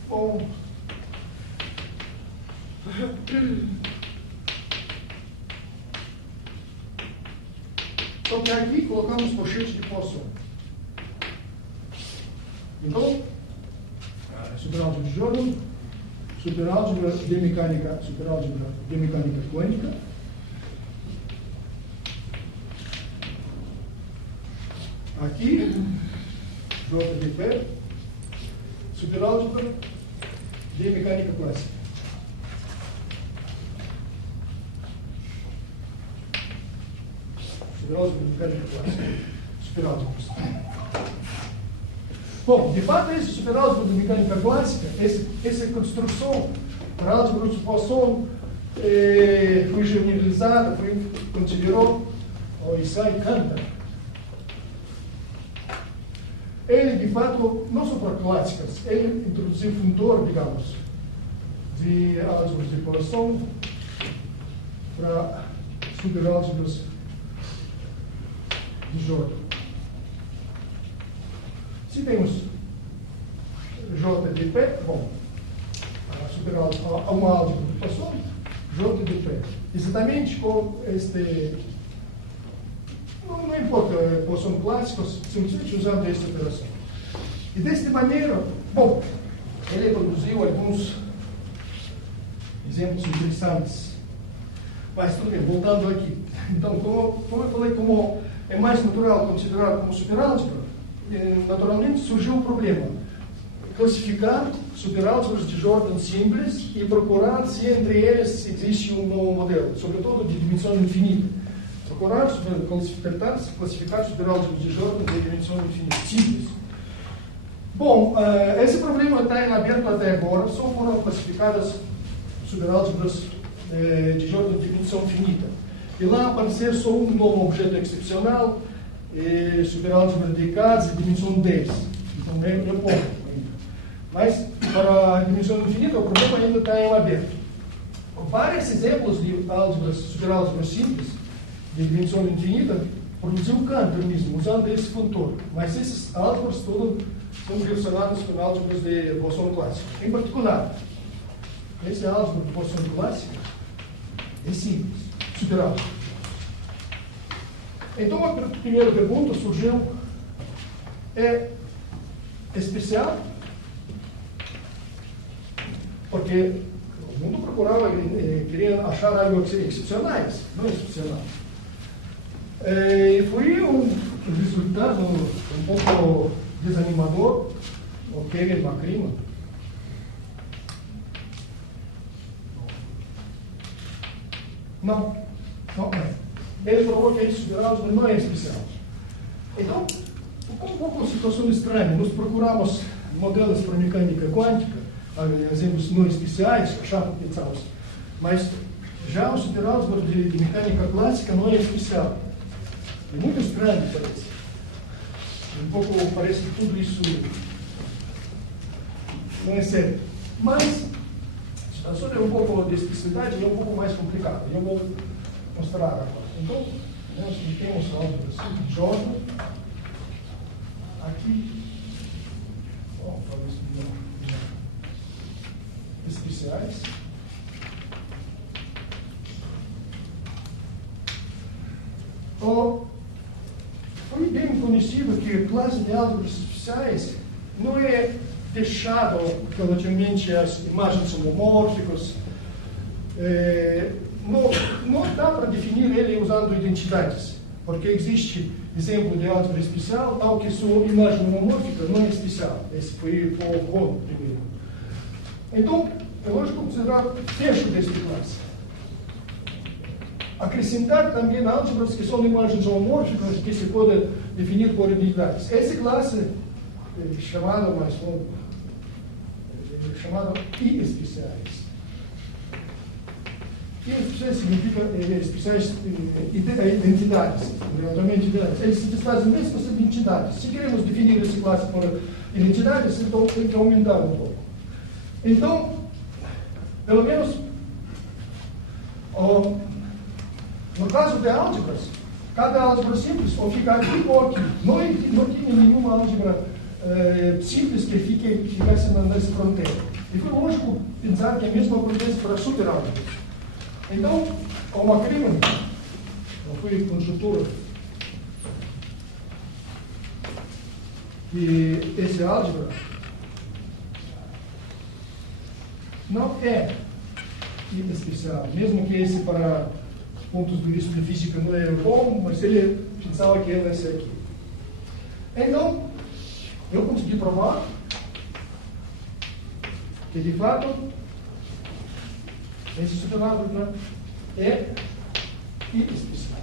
Bom, só que aqui colocamos colchete de Poisson. Então, superálgebra de Jordan, superálgebra de mecânica quântica. Aqui, J de P, superálgebra de mecânica clássica. Superálgebra de mecânica clássica. Superálgebras. Bom, de fato, esse superálgebra de mecânica clássica, essa construção para álgebra de Poisson foi generalizada, considerou o Isai Cantor. Ele, de fato, não só para clássicas, ele introduziu fundador, digamos, de álgebras de Poisson para superálgebras de Jordan. Se temos J de P, bom, uma álgebra de Poisson, J de P. Exatamente com este. Não importa, Poisson clássicos, simplesmente usando esta operação. E desta maneira, bom, ele produziu alguns exemplos interessantes. Mas tudo bem, voltando aqui. Então, como eu falei, como é mais natural considerar como superálgebra, naturalmente surgiu o problema. Classificar superálgebras de Jordan simples e procurar se entre eles existe um novo modelo, sobretudo de dimensão infinita. Procurar classificar superálgebras de Jordan de dimensão infinita simples. Bom, esse problema está em aberto até agora, só foram classificadas superálgebras de Jordan de dimensão finita. E lá aparecer só um novo objeto excepcional, superálgebra de Katz de dimensão 10. Então é pouco ainda. Mas para a dimensão infinita o problema ainda está em aberto. Vários exemplos de superálgebras simples de dimensão infinita produziu Cantor mesmo, usando esse funtor. Mas esses álgebras todos são relacionados com álgebras de Poisson clássica. Em particular, esse álgebra de Poisson clássica é simples, superálgebra. Então a primeira pergunta surgiu: é especial? Porque o mundo procurava, queria achar algo excepcionais, não excepcional. E foi resultado um pouco desanimador, o Kevin McCrimmon. Não é. Ele provou que a rede de álgebra não é especial. Então, ficou um pouco uma situação estranha. Nós procuramos modelos para mecânica quântica, exemplos não especiais, achamos, mas já o superálgebra de mecânica clássica não é especial. É muito estranho, parece. Um pouco parece que tudo isso não é sério. Mas a situação é um pouco de especificidade e é um pouco mais complicada. Eu vou mostrar agora. Então, nós temos álgebra assim, J. Aqui, talvez especiais. Foi bem conhecido que a classe de álgebras especiais não é deixado relativamente as imagens homomórficas. Não dá para definir ele usando identidades, porque existe exemplo de álgebra especial, tal que sua imagem homomórfica não é especial. Esse foi o Kohn primeiro. Então, é lógico considerar fecho desta classe. Acrescentar também álgebras que são imagens homomórficas que se podem definir por identidades. Essa classe é chamada mais longo, chamada I-especiais. I-especiais significa especiais identidades, identidades. Eles se desfazem mesmo as identidades. Se queremos definir essa classe por identidades, então tem que aumentar um pouco. Então, pelo menos, no caso de álgebras, cada álgebra simples ou fica aqui ou aqui. Não tinha nenhuma álgebra simples que ficasse nessa fronteira. E foi lógico pensar que a mesma acontece para superálgebras. Então, o McCrimmon, não foi conjuntura, que esse álgebra não é especial, mesmo que esse para pontos de vista de física não é bom, mas ele pensava que ele ia ser aqui. Então, eu consegui provar que, de fato, esse superálgebra é I-especial.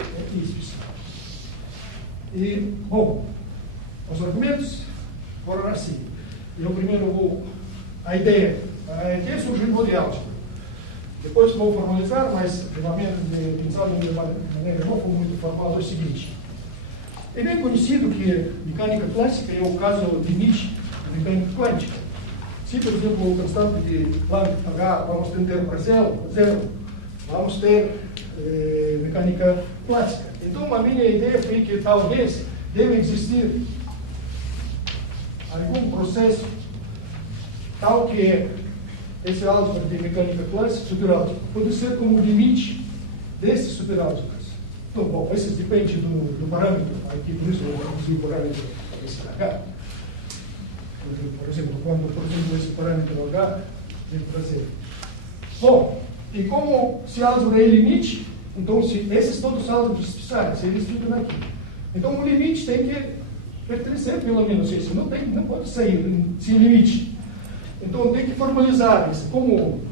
É I-especial. E, bom, os argumentos foram assim. Eu primeiro vou... A ideia surgiu de álgebra. Depois vou formalizar, mas, de pensar de maneira não foi muito formal, é o seguinte. É bem conhecido que mecânica clássica é o caso limite da mecânica quântica. Se, por exemplo, o constante de Planck H vamos tender para zero, vamos ter mecânica clássica. Então, a minha ideia foi que talvez deve existir algum processo tal que esse álgebra de mecânica clássica, superálgebra, pode ser como limite desses superálgebras. Então, bom, isso depende do parâmetro. Aqui, por isso, eu vou reduzir o parâmetro para esse H. Por exemplo, quando, por exemplo, esse parâmetro H vem para zero. Bom, e como se a álgebra é limite, então, se esses todos são álgebras especiais, eles ficam aqui. Então, o limite tem que pertencer, pelo menos, isso. Não pode sair sem limite. Então, tem que formalizar isso como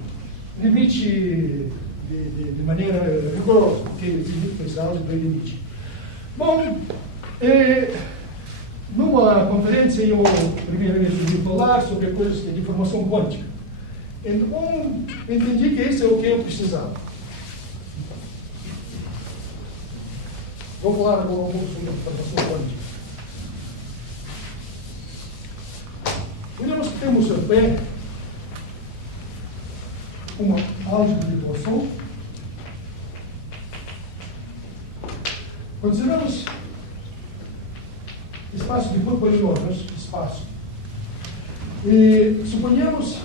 limite de maneira rigorosa, porque esse álgebra é limite. Bom, numa conferência eu primeira vez ouvi falar sobre coisas de informação quântica. Então, entendi que esse é o que eu precisava. Vou falar agora um pouco sobre informação quântica. Digamos que temos aqui uma álgebra de Poisson. Consideramos espaço de polinomios, espaço. E suponhamos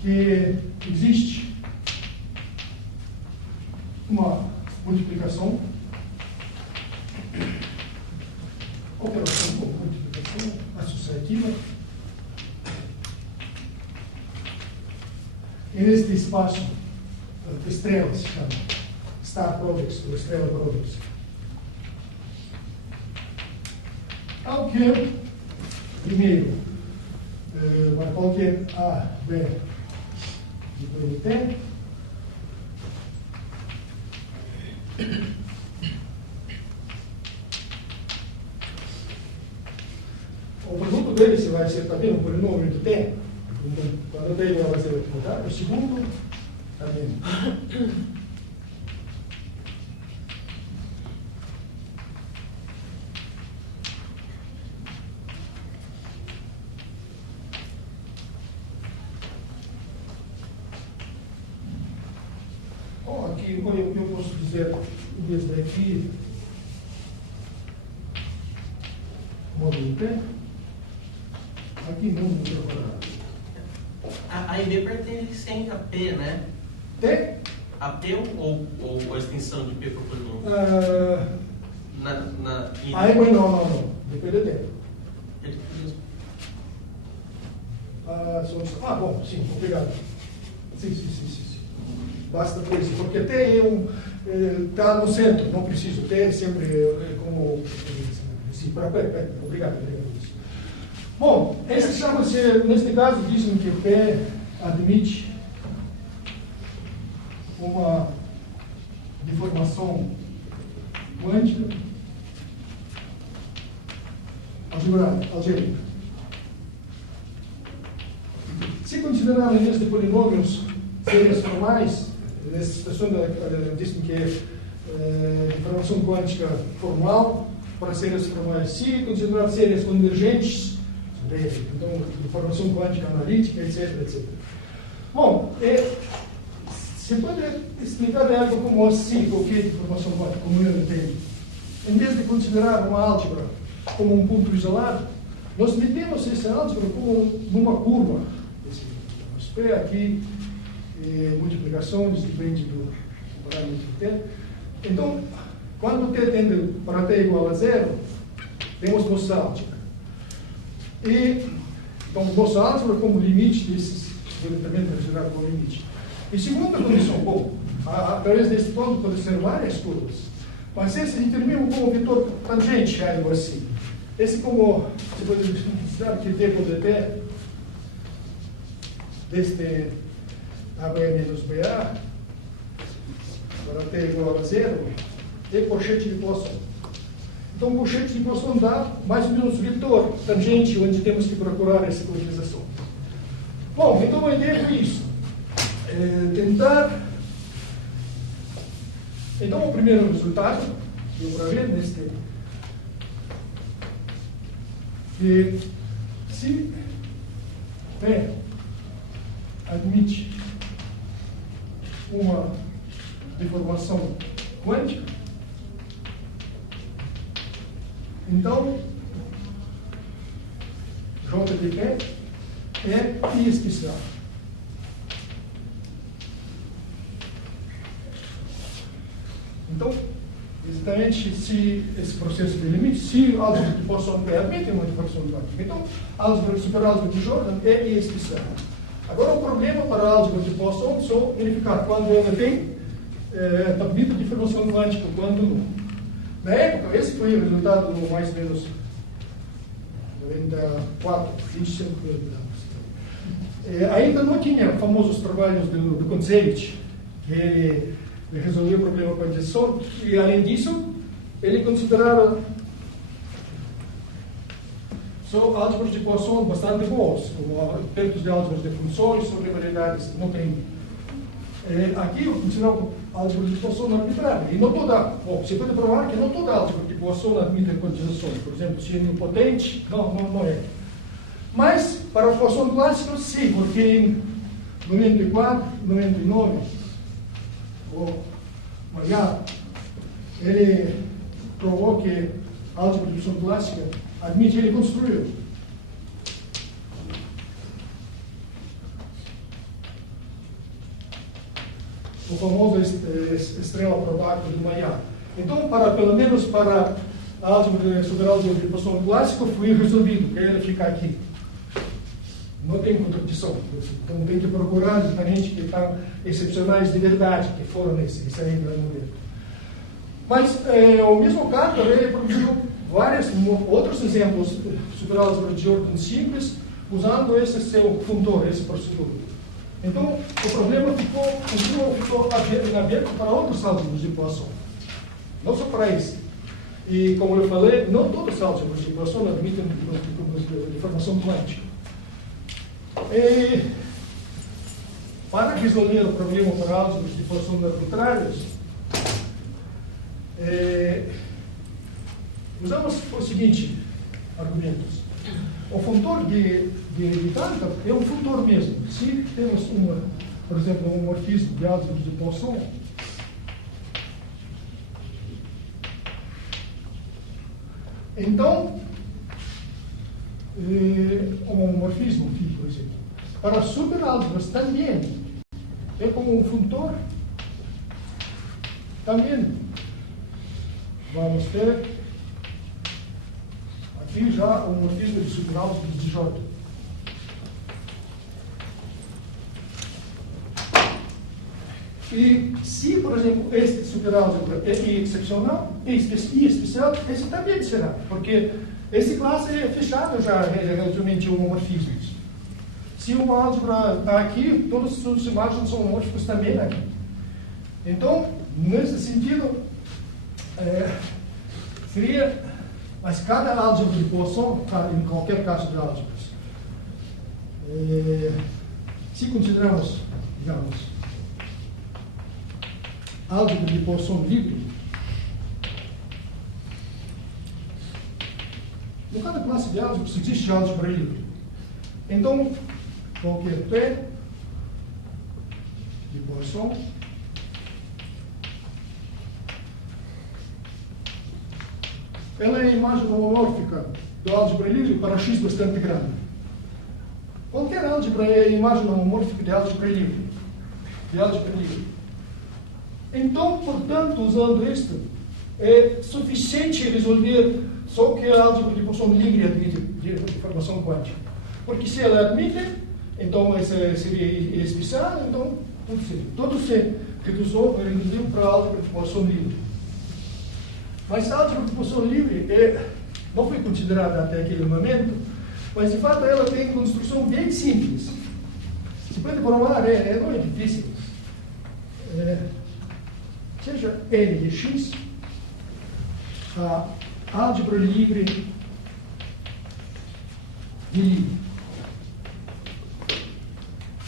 que existe uma multiplicação, operação com multiplicação associativa. E neste espaço estrelas, chama. Star Projects, ou Estrela Projects. Qualquer, primeiro, qualquer A, B, depois T. O produto dele se vai ser também um polinômio de T. Então, quando T igual a 0 quadrado, o segundo também. Aqui eu posso dizer, desde aqui, módulo T. Aqui não vou procurar. A e B pertencem a P, né? T? A P ou a extensão de P por polinômio? Aí, não. Depende de T. Bom, sim, obrigado. Sim. Basta por isso, porque T está no centro, não preciso ter sempre como. Sim, obrigado. Bom, esse chama-se, neste caso, dizem que P admite uma deformação quântica algébrica. Se considerarmos estes polinômios séries formais, nessa situação dizem que deformação quântica formal para séries formais, se considerar séries convergentes, então deformação quântica analítica, etc. Bom, se pode explicar algo como assim, o que é deformação quântica, como eu entendo. Em vez de considerar uma álgebra como um ponto isolado, nós metemos essa álgebra como uma curva. P aqui, multiplicações, depende do parâmetro T. Então, quando T tende para T igual a 0, temos nossa álgebra. Então, nossa álgebra como limite desses, também considerado como limite. E segunda condição, bom, através desse ponto pode ser várias curvas, mas esse determina como vetor tangente, algo assim. Esse como, você pode considerar que T pode ter desde AB menos BA para T igual a 0 é cochete de Poisson. Então, o cochete de Poisson dá mais ou menos o vetor tangente onde temos que procurar essa localização. Bom, então a ideia foi isso. Tentar. Então, o primeiro resultado, deu para ver neste. Que se P admite uma deformação quântica, então J de P é I especial. Então, exatamente se esse processo de limite, se a álgebra de Poisson P admite uma deformação quântica, então a álgebra superálgebra de Jordan é I especial. Agora, o problema para a álgebra de Poisson é só verificar quando ela tem admite deformação quântica, quando não. Na época, esse foi o resultado no mais ou menos 94, 25 anos. Ainda não tinha famosos trabalhos do Kontsevich, que ele resolveu o problema com a injeção, e além disso, ele considerava são álgebras de Poisson bastante boas, como termos de álgebras de funções sobre variedades não tem. Aqui eu considero álgebra de Poisson arbitrária. E não toda, bom, você pode provar que não toda álgebra de Poisson admite quantizações. Por exemplo, se é nilpotente, não é. Mas, para o Poisson clássico, sim, porque em 94, 99, o Maillard, ele provou que a álgebra de Poisson clássica admite, ele construiu. O famoso estrela probável do Maillard. Então, pelo menos para a álgebra superálgebra de Poisson clássico, foi resolvido, que ele fica aqui. não tem contradição. Então tem que procurar justamente que estão excepcionais de verdade, que foram esses que saíram da mulher. Mas o mesmo Cantor produziu vários outros exemplos superálgebra de ordem simples, usando esse seu funtor, esse procedura. Então, o problema ficou aberto para outros álgebras de Poisson, não só para esse. E, como eu falei, não todos os álgebras de Poisson admitem deformação quântica. E, para resolver o problema para álgebras de Poisson arbitrários, usamos o seguinte argumentos. O funtor de Cantor é um funtor mesmo. Se temos, por exemplo, um morfismo de álgebras de Poisson, então, um morfismo, por exemplo, para superálgebras também é como um funtor, também vamos ter aqui já um morfismo de superálgebras de J. E se, por exemplo, este superálgebra é excepcional e especial, esse também será, porque esse classe é fechado já relativamente homomorfismos. Se uma álgebra está aqui, todas as suas imagens são homomórficas também aqui. Então, nesse sentido, seria, mas cada álgebra de Poisson, em qualquer caso de álgebras, se consideramos, digamos, álgebra de Poisson livre, em cada classe de álgebras existe álgebra livre. Então, qualquer P de Poisson ela é a imagem homomórfica do álgebra livre para x bastante grande. Qualquer álgebra é a imagem homomórfica de álgebra livre. Então, portanto, usando isto, é suficiente resolver só que a álgebra de Poisson livre admite deformação quântica. Porque se ela admite, então essa seria especial, então tudo se reduziu para a álgebra de Poisson livre. Mas a álgebra de Poisson livre não foi considerada até aquele momento, mas de fato ela tem construção bem simples. Se pode provar, não é difícil. Seja N de x, a álgebra livre de livre.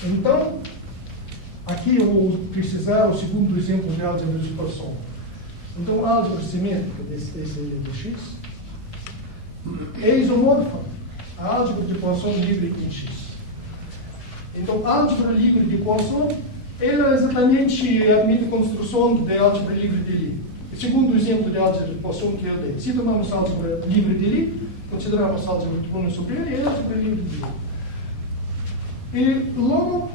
Então, aqui eu vou precisar o segundo exemplo de álgebra de Poisson. Então, a álgebra simétrica desse de x é isomorfa à álgebra de Poisson livre em x. Então, a álgebra livre de Poisson, ela exatamente admite a construção de álgebra livre de Lie. Segundo o exemplo de álgebra de Poisson que eu dei, se tomamos álgebra livre de Lie, consideramos álgebra de plano superior e álgebra livre de Lie. E logo,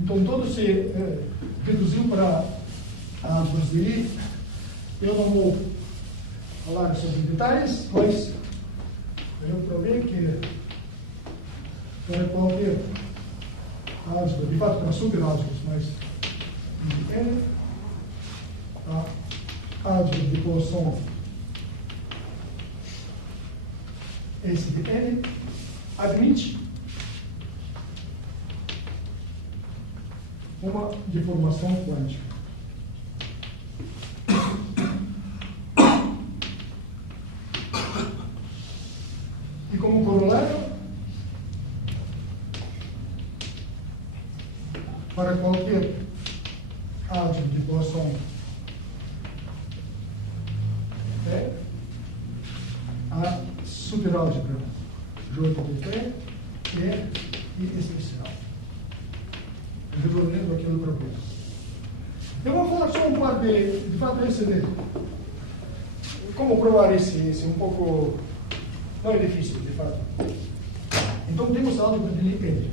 então todo se reduziu para álgebras de Lie. Eu não vou falar sobre detalhes, mas eu provei que para qualquer álgebra, de fato para superálgebras, mas N, a álgebra de Poisson S de N admite uma deformação quântica. E como corolário, para qualquer álgebra de Poisson a superálgebra J de P é especial. Resolvendo aquele problema. Eu vou falar só um par de fato, esse de como provar esse um pouco, não é difícil, de fato. Então, temos a álgebra de Lie.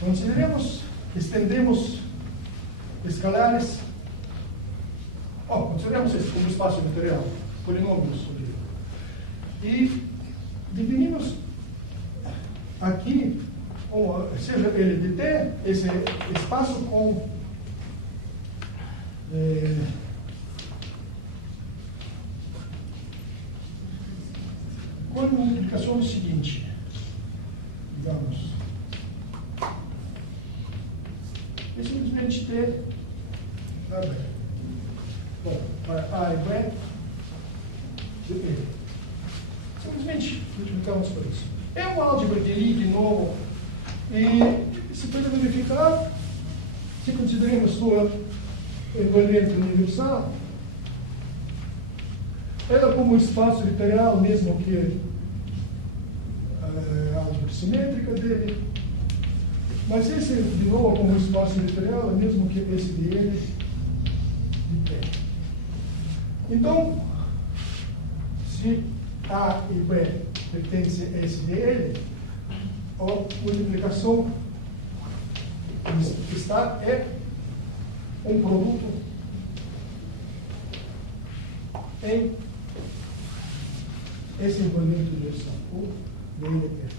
Consideremos, estendemos escalares, consideremos esse como espaço material, polinômios, e definimos aqui, seja ele de T, esse espaço com a multiplicação seguinte, digamos, é simplesmente T da B. Bom, A e B de P. Simplesmente multiplicamos por isso. É uma álgebra de Lie de novo, e se pode verificar, se consideramos sua invariante universal, ela como espaço literal, mesmo que a álgebra simétrica dele, mas esse, de novo, como espaço literal, é mesmo que esse dele de P. Então, se A e B pertencem a esse dele, a multiplicação que está é um produto em esse invariante universal, o DLF.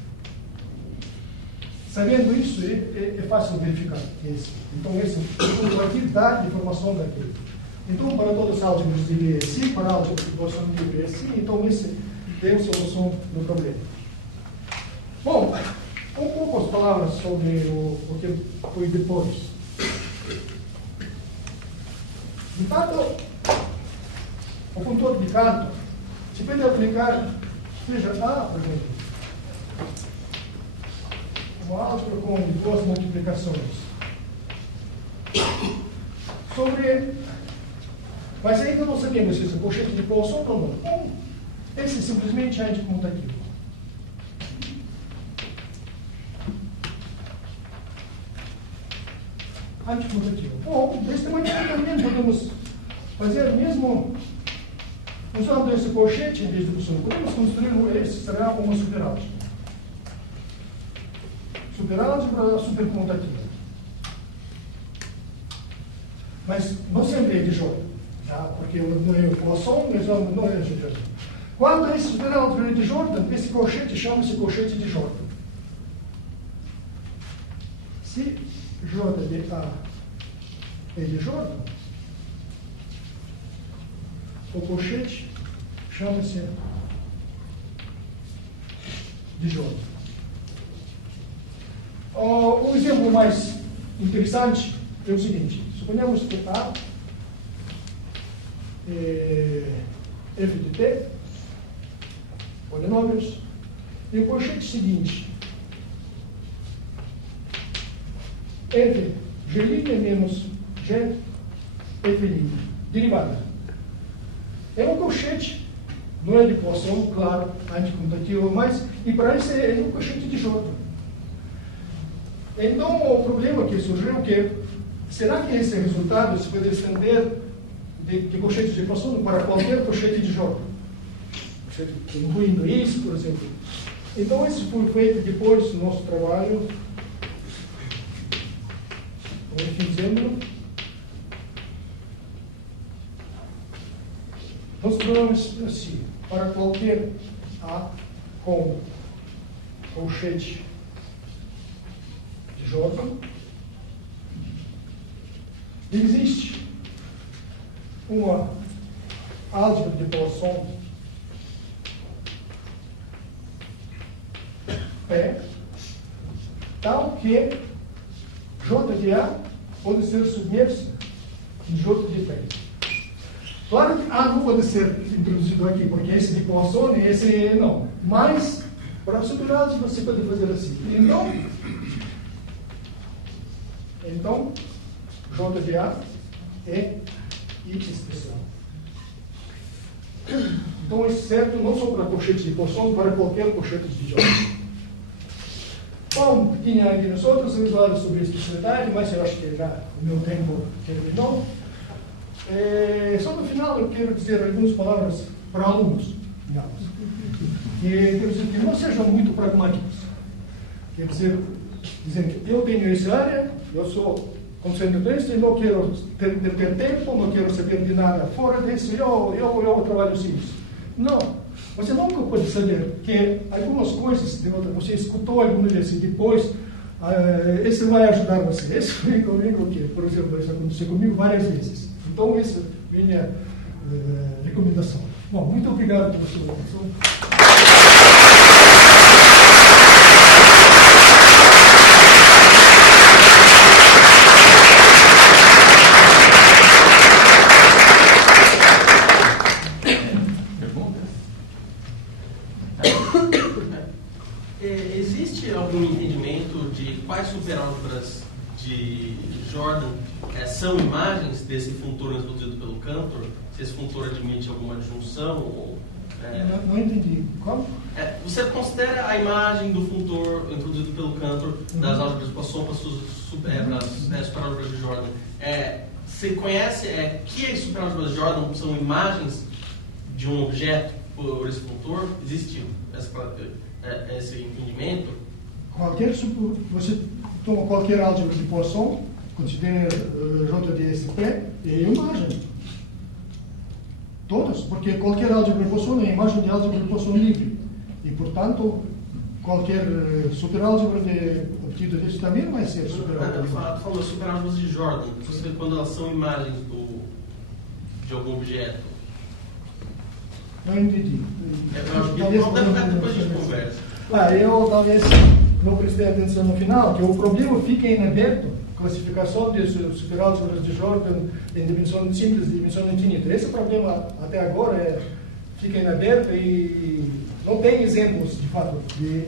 Sabendo isso, é fácil verificar esse. Então, aqui dá informação daquele. Então, para todas as álgebras de Lie é sim, para a álgebra de Poisson livre é sim, então esse tem a solução do problema. Bom, poucas palavras sobre o que foi depois. De fato, o contorno de Cantor se pode aplicar, seja A, por exemplo, uma álgebra com duas multiplicações. Mas ainda não sabemos se é cochete de Poisson ou não. Esse simplesmente é anticomutativo. Anticomutativo. Bom, desta maneira também podemos fazer mesmo, usando esse cochete em vez de Poisson. Podemos construir esse, será uma superálgebra. Superálgebra supercomutativa. Mas não sempre é de Jordan, tá? Porque não é o Poisson, mas não é de Jordan. Quando a esse superálgebra de Jordan, esse cochete chama-se cochete de Jordan. Se J de A é de Jordan, o cochete chama-se de Jordan. Um exemplo mais interessante é o seguinte: suponhamos que A é f de t, polinômios, e o cochete seguinte, f g' menos g f', derivada. É um cochete, não é de Poisson, claro, anticomutativo, mas, e para isso é um cochete de J. Então, o problema que surgiu é que, será que esse resultado se pode estender de cochetes de Poisson para qualquer cochete de J? Incluindo isso, por exemplo. Então, isso foi feito depois do nosso trabalho. Fizemos. Nós falamos assim: para qualquer A com cochete de J, existe uma álgebra de Poisson P tal que J de A pode ser submerso em J de P. Claro que A não pode ser introduzido aqui, porque esse de Poisson e esse não. Mas, para superar, você pode fazer assim. Então J de A é I especial. Então, é certo não só para cochetes de Poisson, para qualquer cochete de J. Bom, tinha aqui nos outros resultados sobre especialidade, mas eu acho que já o meu tempo terminou. Só no final eu quero dizer algumas palavras para alunos, digamos, que não sejam muito pragmáticos. Quer dizer, dizendo que eu tenho essa área, eu sou concentrista e não quero perder tempo, não quero saber de nada fora disso, eu trabalho assim. Não. Você nunca pode saber que algumas coisas, você escutou alguma vez e depois, esse vai ajudar você. Esse foi comigo, que, por exemplo, isso aconteceu comigo várias vezes. Então, essa é a minha recomendação. Bom, muito obrigado pela sua atenção. Existe algum entendimento de quais superálgebras de Jordan são imagens desse funtor introduzido pelo Cantor? Se esse funtor admite alguma disjunção? Ou, Não entendi. Qual? Você considera a imagem do funtor introduzido pelo Cantor das álgebras de Poisson para as superálgebras de Jordan? Você conhece que as superálgebras de Jordan são imagens de um objeto por esse funtor? Existe esse entendimento? Você toma qualquer álgebra de Poisson, considera JDSP, é imagem. Todas, porque qualquer álgebra de Poisson é imagem de álgebra de Poisson livre. E, portanto, qualquer superálgebra obtida disso também vai ser superálgebra. Estou falando superálgebras de Jordan, quando elas são imagens de algum objeto. Não entendi. Depois a gente conversa. Eu talvez não prestei atenção no final, que o problema fica em aberto, classificação de superálgebras de Jordan em dimensão simples e dimensão infinita. Esse problema até agora fica em aberto e não tem exemplos, de fato, de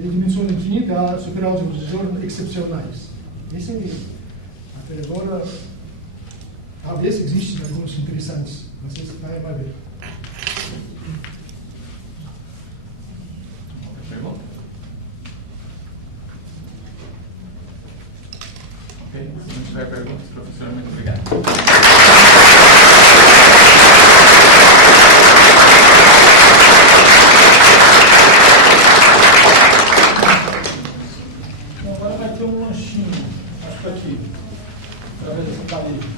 dimensão infinita a superálgebras de Jordan excepcionais. Esse, até agora, talvez existem alguns interessantes, mas esse vai ver. Pergunta? Ok, se não tiver perguntas, professor, muito obrigado. Então agora vai ter um lanchinho, acho que aqui, através dessa parede.